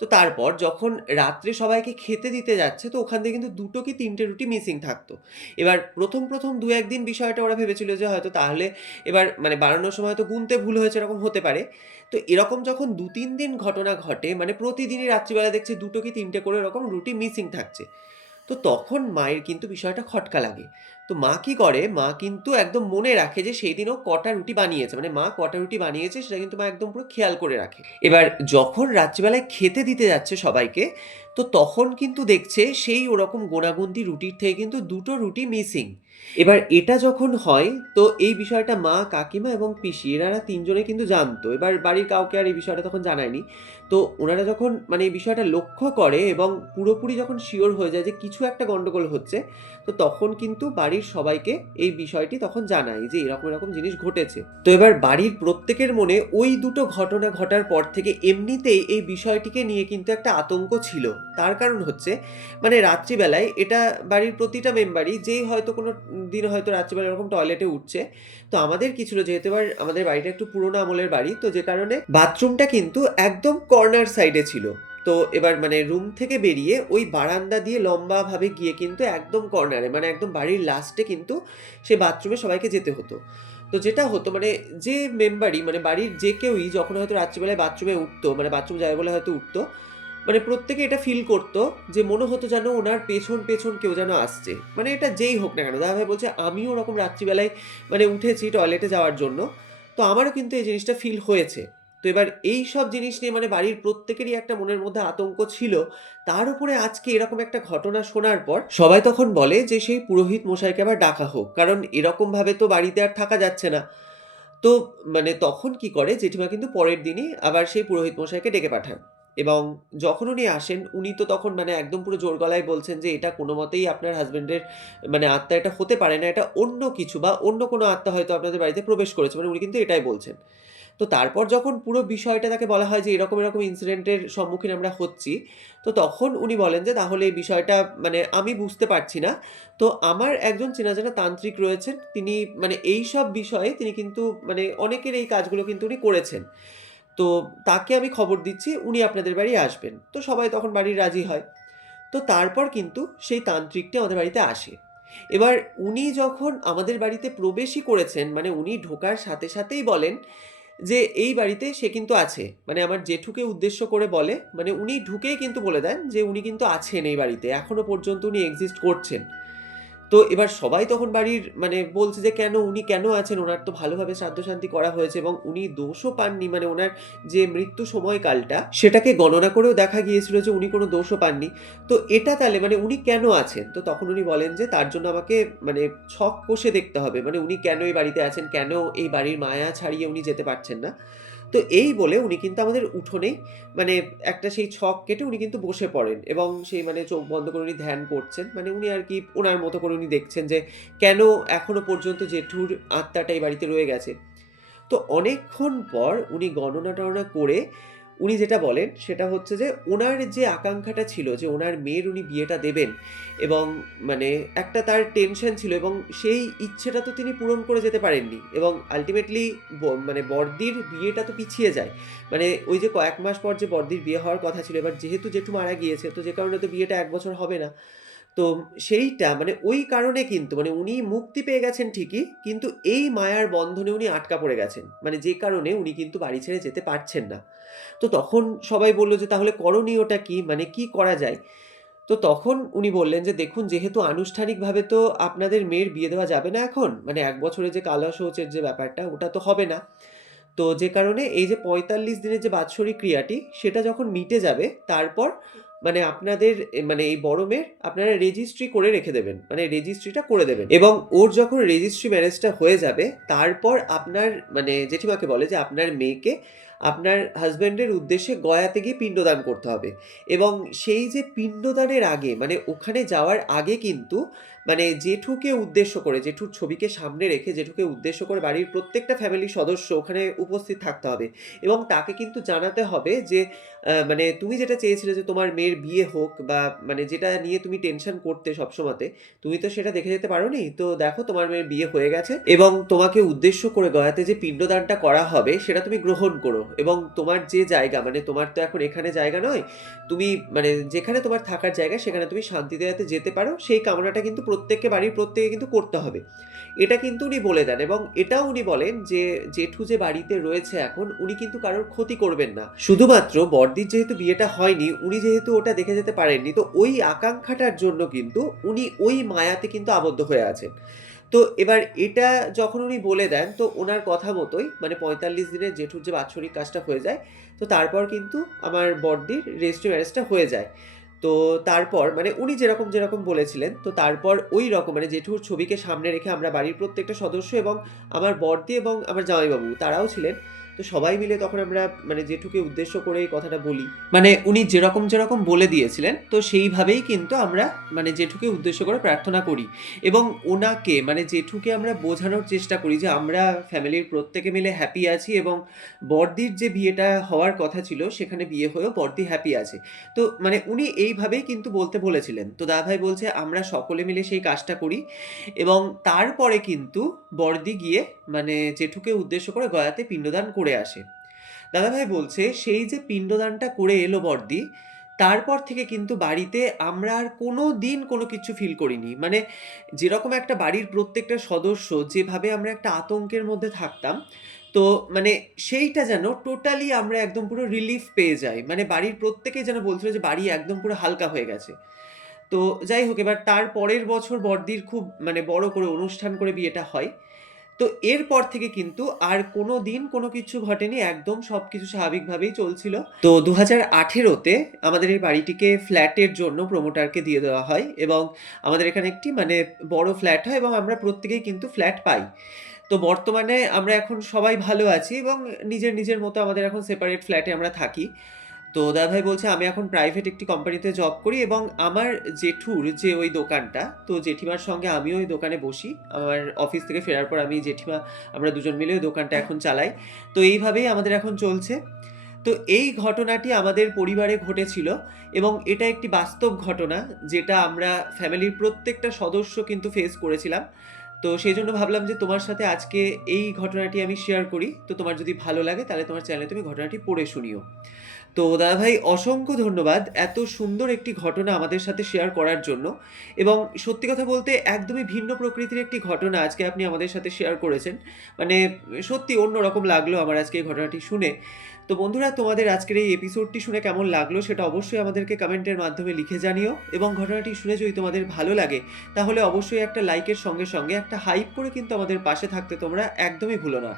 তো তারপর যখন রাত্রে সবাইকে খেতে দিতে যাচ্ছে, তো ওখান থেকে কিন্তু 2টো কি 3টে রুটি মিসিং থাকতো। এবার প্রথম 2-1 দিন বিষয়টা ওরা ভেবেছিল যে হয়তো তাহলে এবার মানে বানানোর সময় তো গুনতে ভুল হয়েছে, এরকম হতে পারে। তো এরকম যখন 2-3 দিন ঘটনা ঘটে, মানে প্রতিদিনই রাত্রিবেলা দেখছে 2টো কি 3টে করে এরকম রুটি মিসিং থাকছে, তো তখন মায়ের কিন্তু বিষয়টা খটকা লাগে। তো মা কি করে, মা কিন্তু একদম মনে রাখে যে সেই দিনও কটা রুটি বানিয়েছে, মানে মা কটা রুটি বানিয়েছে সেটা কিন্তু মা একদম পুরো খেয়াল করে রাখে। এবার যখন রাত্রিবেলায় খেতে দিতে যাচ্ছে সবাইকে, তো তখন কিন্তু দেখছে সেই ওরকম গোনাগুনতি রুটির থেকে কিন্তু 2টো রুটি মিসিং। এবার এটা যখন হয়, তো এই বিষয়টা মা কাকিমা এবং পিসি এনারা 3জনে কিন্তু জানতো, এবার বাড়ির কাউকে আর এই বিষয়টা তখন জানায়নি। তো ওনারা যখন মানে এই বিষয়টা লক্ষ্য করে এবং পুরোপুরি যখন শিওর হয়ে যায় যে কিছু একটা গন্ডগোল হচ্ছে, তো তখন কিন্তু বাড়ির সবাইকে এই বিষয়টি তখন জানায় যে এরকম এরকম জিনিস ঘটেছে। তো এবার বাড়ির প্রত্যেকের মনে ওই দুটো ঘটনা ঘটার পর থেকে এমনিতেই এই বিষয়টিকে নিয়ে কিন্তু একটা আতঙ্ক ছিল। তার কারণ হচ্ছে মানে রাত্রিবেলায় এটা বাড়ির প্রতিটা মেম্বারই, যেই হয়তো কোনো দিন হয়তো রাত্রিবেলা এরকম টয়লেটে উঠছে, তো আমাদের কি ছিল, যেহেতু এবার আমাদের বাড়িটা একটু পুরোনো আমলের বাড়ি, তো যে কারণে বাথরুমটা কিন্তু একদম কর্নার সাইডে ছিল। তো এবার মানে রুম থেকে বেরিয়ে ওই বারান্দা দিয়ে লম্বাভাবে গিয়ে কিন্তু একদম কর্নারে, মানে একদম বাড়ির লাস্টে কিন্তু সে বাথরুমে সবাইকে যেতে হতো। তো যেটা হতো মানে যে মেম্বারই মানে বাড়ির যে কেউই যখন হয়তো রাত্রিবেলায় বাথরুমে উঠতো, মানে বাথরুম যাবে বলে হয়তো উঠতো, মানে প্রত্যেকে এটা ফিল করতো যে মনে হতো যেন ওনার পেছন পেছন কেউ যেন আসছে, মানে এটা যেই হোক না কেন। দাদাভাই বলছে আমিও ওরকম রাত্রিবেলায় মানে উঠেছি টয়লেটে যাওয়ার জন্য, তো আমারও কিন্তু এই জিনিসটা ফিল হয়েছে। তো এবার এই সব জিনিস নিয়ে মানে বাড়ির প্রত্যেকেরই একটা মনের মধ্যে আতঙ্ক ছিল। তার উপরে আজকে এরকম একটা ঘটনা শোনার পর সবাই তখন বলে যে সেই পুরোহিত মশাইকে আবার ডাকা হোক, কারণ এরকম ভাবে তো বাড়িতে আর থাকা যাচ্ছে না। তো মানে তখন কি করে জেঠিমা কিন্তু পরের দিনই আবার সেই পুরোহিত মশাইকে ডেকে পাঠান, এবং যখন উনি আসেন উনি তো তখন মানে একদম পুরো জোর গলায় বলছেন যে এটা কোনো মতেই আপনার হাজবেন্ডের মানে আত্মা, এটা হতে পারে না, এটা অন্য কিছু বা অন্য কোনো আত্মা হয়তো আপনাদের বাড়িতে প্রবেশ করেছে, মানে উনি কিন্তু এটাই বলছেন। তো তারপর যখন পুরো বিষয়টা তাকে বলা হয় যে এরকম এরকম ইনসিডেন্টের সম্মুখীন আমরা হচ্ছি, তো তখন উনি বলেন যে তাহলে এই বিষয়টা মানে আমি বুঝতে পারছি না। তো আমার একজন চেনা জানা তান্ত্রিক রয়েছেন, তিনি মানে এইসব বিষয়ে তিনি কিন্তু মানে অনেকের এই কাজগুলো কিন্তু উনি করেছেন। তো তাকে আমি খবর দিচ্ছি, উনি আপনাদের বাড়ি আসবেন। তো সবাই তখন বাড়ির রাজি হয়। তো তারপর কিন্তু সেই তান্ত্রিকটি আমাদের বাড়িতে আসে। এবার উনি যখন আমাদের বাড়িতে প্রবেশই করেছেন, মানে উনি ঢোকার সাথে সাথেই বলেন যে এই বাড়িতে সে কিন্তু আছে। মানে আমার জেঠুকে উদ্দেশ্য করে বলে, মানে উনি ঢুকেই কিন্তু বলে দেন যে উনি কিন্তু আছেন এই বাড়িতে। এখনো পর্যন্ত উনি এক্সিস্ট করছেন। তো এবার সবাই তখন বাড়ির মানে বলছে যে কেন উনি কেন আছেন? উনার তো ভালোভাবে শ্রাদ্ধ শান্তি করা হয়েছে এবং উনি দোষও পাননি। মানে উনার যে মৃত্যু সময়কালটা সেটাকে গণনা করেও দেখা গিয়েছিল যে উনি কোনো দোষও পাননি। তো এটা তাহলে মানে উনি কেন আছেন? তো তখন উনি বলেন যে তার জন্য আমাকে মানে ছক কষে দেখতে হবে। মানে উনি কেন এই বাড়িতে আছেন? কেন এই বাড়ির মায়া ছাড়িয়ে উনি যেতে পারছেন না? তো এই বলে উনি কিন্তু আমাদের উঠোনেই মানে একটা সেই ছক কেটে উনি কিন্তু বসে পড়েন এবং সেই মানে চোখ বন্ধ করে উনি ধ্যান করছেন। মানে উনি আর কি ওনার মতো করে উনি দেখছেন যে কেন এখনো পর্যন্ত জেঠুর আত্মাটা এই বাড়িতে রয়ে গেছে। তো অনেকক্ষণ পর উনি গণনা-টণনা করে উনি যেটা বলেন সেটা হচ্ছে যে ওনার যে আকাঙ্ক্ষাটা ছিল যে ওনার মেয়ের উনি বিয়েটা দেবেন এবং মানে একটা তার টেনশন ছিল এবং সেই ইচ্ছেটা তো তিনি পূরণ করে যেতে পারেননি এবং আল্টিমেটলি মানে বড়দির বিয়েটা তো পিছিয়ে যায়। মানে ওই যে কয়েক মাস পর যে বড়দির বিয়ে হওয়ার কথা ছিল, এবার যেহেতু জেঠু মারা গিয়েছে তো যে কারণে তো বিয়েটা ১ বছর হবে না। তো সেইটা মানে ওই কারণে কিন্তু মানে উনি মুক্তি পেয়ে গেছেন ঠিকই, কিন্তু এই মায়ার বন্ধনে উনি আটকা পড়ে গেছেন। মানে যে কারণে উনি কিন্তু বাড়ি ছেড়ে যেতে পারছেন না। তো তখন সবাই বলল যে, "তাহলে করণীয়টা কি? মানে কি করা যায়?" তো তখন উনি বললেন যে, "দেখুন যেহেতু আনুষ্ঠানিকভাবে তো আপনাদের মেয়ের বিয়ে দেওয়া যাবে না এখন। মানে ১ বছরের যে কালা শৌচের যে ব্যাপারটা ওটা তো হবে না। তো যে কারণে এই যে ৪৫ দিনের যে বাৎসরিক ক্রিয়াটি সেটা যখন মিটে যাবে তারপর মানে আপনাদের মানে এই বড় মেয়ের আপনারা রেজিস্ট্রি করে রেখে দেবেন। মানে রেজিস্ট্রিটা করে দেবেন এবং ওর যখন রেজিস্ট্রি ম্যারেজটা হয়ে যাবে তারপর আপনার মানে জেঠিমাকে বলে যে আপনার মেয়েকে আপনার হাসব্যান্ডের উদ্দেশ্যে গয়াতে গিয়ে পিণ্ডদান করতে হবে এবং সেই যে পিণ্ডদানের আগে মানে ওখানে যাওয়ার আগে কিন্তু মানে জেঠুকে উদ্দেশ্য করে, জেঠুর ছবিকে সামনে রেখে জেঠুকে উদ্দেশ্য করে বাড়ির প্রত্যেকটা ফ্যামিলির সদস্য ওখানে উপস্থিত থাকতে হবে এবং তাকে কিন্তু জানাতে হবে যে মানে তুমি যেটা চেয়েছিলে যে তোমার মেয়ের বিয়ে হোক বা মানে যেটা নিয়ে তুমি টেনশন করতে সবসময়তে, তুমি তো সেটা দেখে যেতে পারোনি। তো দেখো তোমার মেয়ের বিয়ে হয়ে গেছে এবং তোমাকে উদ্দেশ্য করে গয়াতে যে পিণ্ডদানটা করা হবে সেটা তুমি গ্রহণ করো এবং তোমার যে জায়গা মানে তোমার তো এখন এখানে জায়গা নয়, তুমি মানে যেখানে তোমার থাকার জায়গা সেখানে তুমি শান্তিতে যাতে যেতে পারো সেই কামনাটা কিন্তু প্রত্যেককে বাড়ির প্রত্যেকে কিন্তু করতে হবে। এটা কিন্তু উনি বলে দেন এবং এটাও উনি বলেন যে জেঠু যে বাড়িতে রয়েছে এখন উনি কিন্তু কারোর ক্ষতি করবেন না। শুধুমাত্র বড়দির যেহেতু বিয়েটা হয়নি, উনি যেহেতু ওটা দেখে যেতে পারেননি, তো ওই আকাঙ্ক্ষাটার জন্য কিন্তু উনি ওই মায়াতে কিন্তু আবদ্ধ হয়ে আছেন। তো এবার এটা যখন উনি বলে দেন তো ওনার কথা মতোই মানে ৪৫ দিনের জেঠুর যে বাৎসরিক কাজটা হয়ে যায়। তো তারপর কিন্তু আমার বড়দির রেজিস্ট্রি ম্যারেজটা হয়ে যায়। তো তারপর মানে উনি যেরকম বলেছিলেন তো তারপর ওই রকম মানে জেঠুর ছবিকে সামনে রেখে আমরা বাড়ির প্রত্যেকটা সদস্য এবং আমার বড়দি এবং আমার জামাইবাবু তারাও ছিলেন। তো সবাই মিলে তখন আমরা মানে জেঠুকে উদ্দেশ্য করে এই কথাটা বলি। মানে উনি যেরকম বলে দিয়েছিলেন তো সেইভাবেই কিন্তু আমরা মানে জেঠুকে উদ্দেশ্য করে প্রার্থনা করি এবং ওনাকে মানে জেঠুকে আমরা বোঝানোর চেষ্টা করি যে আমরা ফ্যামিলির প্রত্যেকে মিলে হ্যাপি আছি এবং বড়দির যে বিয়েটা হওয়ার কথা ছিল সেখানে বিয়ে হয়েও বড়দি হ্যাপি আছে। তো মানে উনি এইভাবেই কিন্তু বলতে বলেছিলেন। তো দাদাভাই বলছে আমরা সকলে মিলে সেই কাজটা করি এবং তারপরে কিন্তু বড়দি গিয়ে মানে জেঠুকে উদ্দেশ্য করে গয়াতে পিণ্ডদান করে আসে। দাদাভাই বলছে সেই যে পিণ্ডদানটা করে এলো বড়দি, তারপর থেকে কিন্তু বাড়িতে আমরা আর কোনোদিন কোনো কিছু ফিল করিনি। মানে যেরকম একটা বাড়ির প্রত্যেকটা সদস্য যেভাবে আমরা একটা আতঙ্কের মধ্যে থাকতাম, তো মানে সেইটা যেন টোটালি আমরা একদম পুরো রিলিফ পেয়ে যাই। মানে বাড়ির প্রত্যেকেই যেন বলছিল যে বাড়ি একদম পুরো হালকা হয়ে গেছে। তো যাই হোক এবার তার পরের বছর বড়দির খুব মানে বড় করে অনুষ্ঠান করে বিয়েটা হয়। তো এরপর থেকে কিন্তু আর কোনোদিন কোনো কিছু ঘটেনি। একদম সবকিছু স্বাভাবিকভাবেই চলছিল। তো ২০১৮ তে আমাদের এই বাড়িটিকে ফ্ল্যাটের জন্য প্রমোটারকে দিয়ে দেওয়া হয় এবং আমাদের এখানে একটি মানে বড় ফ্ল্যাট হয় এবং আমরা প্রত্যেকেই কিন্তু ফ্ল্যাট পাই। তো বর্তমানে আমরা এখন সবাই ভালো আছি এবং নিজের মতো আমাদের এখন সেপারেট ফ্ল্যাটে আমরা থাকি। তো দাদাভাই বলছে আমি এখন প্রাইভেট একটি কোম্পানিতে জব করি এবং আমার জেঠুর যে ওই দোকানটা, তো জেঠিমার সঙ্গে আমিও ওই দোকানে বসি। আমার অফিস থেকে ফেরার পর আমি জেঠিমা আমরা দুজন মিলে ওই দোকানটা এখন চালাই। তো এইভাবেই আমাদের এখন চলছে। তো এই ঘটনাটি আমাদের পরিবারে ঘটেছিল এবং এটা একটি বাস্তব ঘটনা, যেটা আমরা ফ্যামিলির প্রত্যেকটা সদস্য কিন্তু ফেস করেছিলাম। তো সেই জন্য ভাবলাম যে তোমার সাথে আজকে এই ঘটনাটি আমি শেয়ার করি। তো তোমার যদি ভালো লাগে তাহলে তোমার চ্যানেলে তুমি ঘটনাটি পড়ে শুনিও। তো দাদাভাই অসংখ্য ধন্যবাদ এত সুন্দর একটি ঘটনা আমাদের সাথে শেয়ার করার জন্য। এবং সত্যি কথা বলতে একদমই ভিন্ন প্রকৃতির একটি ঘটনা আজকে আপনি আমাদের সাথে শেয়ার করেছেন। মানে সত্যি অন্যরকম লাগলো আমার আজকে এই ঘটনাটি শুনে। তো বন্ধুরা, তোমাদের আজকের এই এপিসোডটি শুনে কেমন লাগলো সেটা অবশ্যই আমাদেরকে কমেন্টের মাধ্যমে লিখে জানিও। এবং ঘটনাটি শুনে যদি তোমাদের ভালো লাগে তাহলে অবশ্যই একটা লাইকের সঙ্গে সঙ্গে একটা হাইপ করে কিন্তু আমাদের পাশে থাকতে তোমরা একদমই ভুলো না।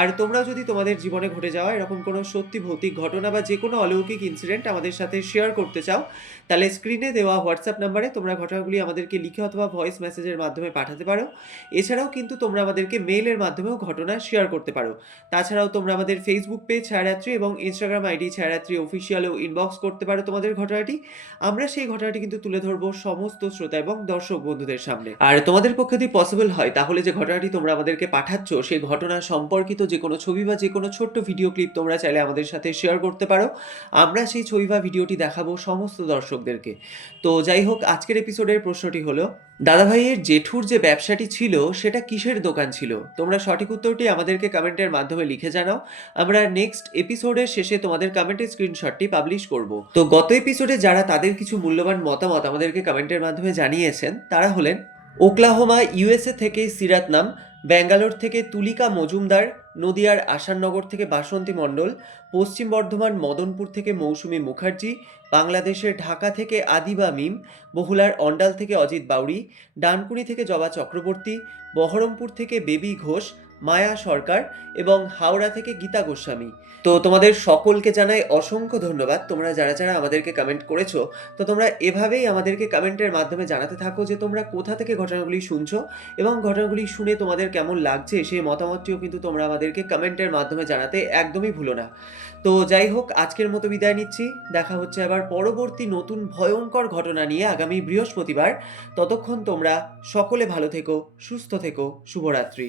আর তোমরা যদি তোমাদের জীবনে ঘটে যাওয়া এরকম কোনো সত্যি ভৌতিক ঘটনা বা যে কোনো অলৌকিক ইনসিডেন্ট আমাদের সাথে শেয়ার করতে চাও, তাহলে স্ক্রিনে দেওয়া হোয়াটসঅ্যাপ নাম্বারে তোমরা ঘটনাগুলি আমাদেরকে লিখে অথবা ভয়েস মেসেজের মাধ্যমে পাঠাতে পারো। এছাড়াও কিন্তু তোমরা আমাদেরকে মেইলের মাধ্যমেও ঘটনা শেয়ার করতে পারো। তাছাড়াও তোমরা আমাদের ফেসবুক পেজ ছায়ারাত্রি এবং ইনস্টাগ্রাম আইডি ছায়ারাত্রি অফিসিয়ালেও ইনবক্স করতে পারো তোমাদের ঘটনাটি। আমরা সেই ঘটনাটি কিন্তু তুলে ধরবো সমস্ত শ্রোতা এবং দর্শক বন্ধুদের সামনে। আর তোমাদের পক্ষে যদি পসিবল হয় তাহলে যে ঘটনাটি তোমরা আমাদেরকে পাঠাচ্ছ সেই ঘটনা সম্পর্কিত যে কোনো ছবি বা যে কোনো ছোট্ট ভিডিও ক্লিপ তোমরা চাইলে আমাদের সাথে শেয়ার করতে পারো। আমরা সেই ছবি বা ভিডিওটি দেখাবো সমস্ত দর্শকদেরকে। তো যাই হোক, আজকের এপিসোডের প্রশ্নটি হলো, দাদাভাইয়ের জেঠুর যে ব্যবসাটি ছিল সেটা কিসের দোকান ছিল? তোমরা সঠিক উত্তরটি আমাদেরকে কমেন্টের মাধ্যমে লিখে জানাও। আমরা নেক্সট এপিসোডের শেষে তোমাদের কমেন্টের স্ক্রিনশটটি পাবলিশ করব। তো গত এপিসোডে যারা তাদের কিছু মূল্যবান মতামত আমাদেরকে কমেন্টের মাধ্যমে জানিয়েছেন তারা হলেন ওকলাহোমা ইউএসএ থেকে সিরাতনাম, ব্যাঙ্গালোর থেকে তুলিকা মজুমদার, নদিয়ার আসাননগর থেকে বাসন্তী মণ্ডল, পশ্চিম বর্ধমান মদনপুর থেকে মৌসুমী মুখার্জি, বাংলাদেশের ঢাকা থেকে আদিবা মিম, বহুলার অন্ডাল থেকে অজিত বাউরি, ডানকুনি থেকে জবা চক্রবর্তী, বহরমপুর থেকে বেবি ঘোষ, মায়া সরকার এবং হাওড়া থেকে গীতা গোস্বামী। তো তোমাদের সকলকে জানাই অসংখ্য ধন্যবাদ। তোমরা যারা যারা আমাদেরকে কমেন্ট করেছো, তো তোমরা এভাবেই আমাদেরকে কমেন্টের মাধ্যমে জানাতে থাকো যে তোমরা কোথা থেকে ঘটনাগুলি শুনছো এবং ঘটনাগুলি শুনে তোমাদের কেমন লাগছে সেই মতামতটিও কিন্তু তোমরা আমাদেরকে কমেন্টের মাধ্যমে জানাতে একদমই ভুলো না। তো যাই হোক, আজকের মতো বিদায় নিচ্ছি। দেখা হচ্ছে আবার পরবর্তী নতুন ভয়ঙ্কর ঘটনা নিয়ে আগামী বৃহস্পতিবার। ততক্ষণ তোমরা সকলে ভালো থেকো, সুস্থ থেকো। শুভরাত্রি।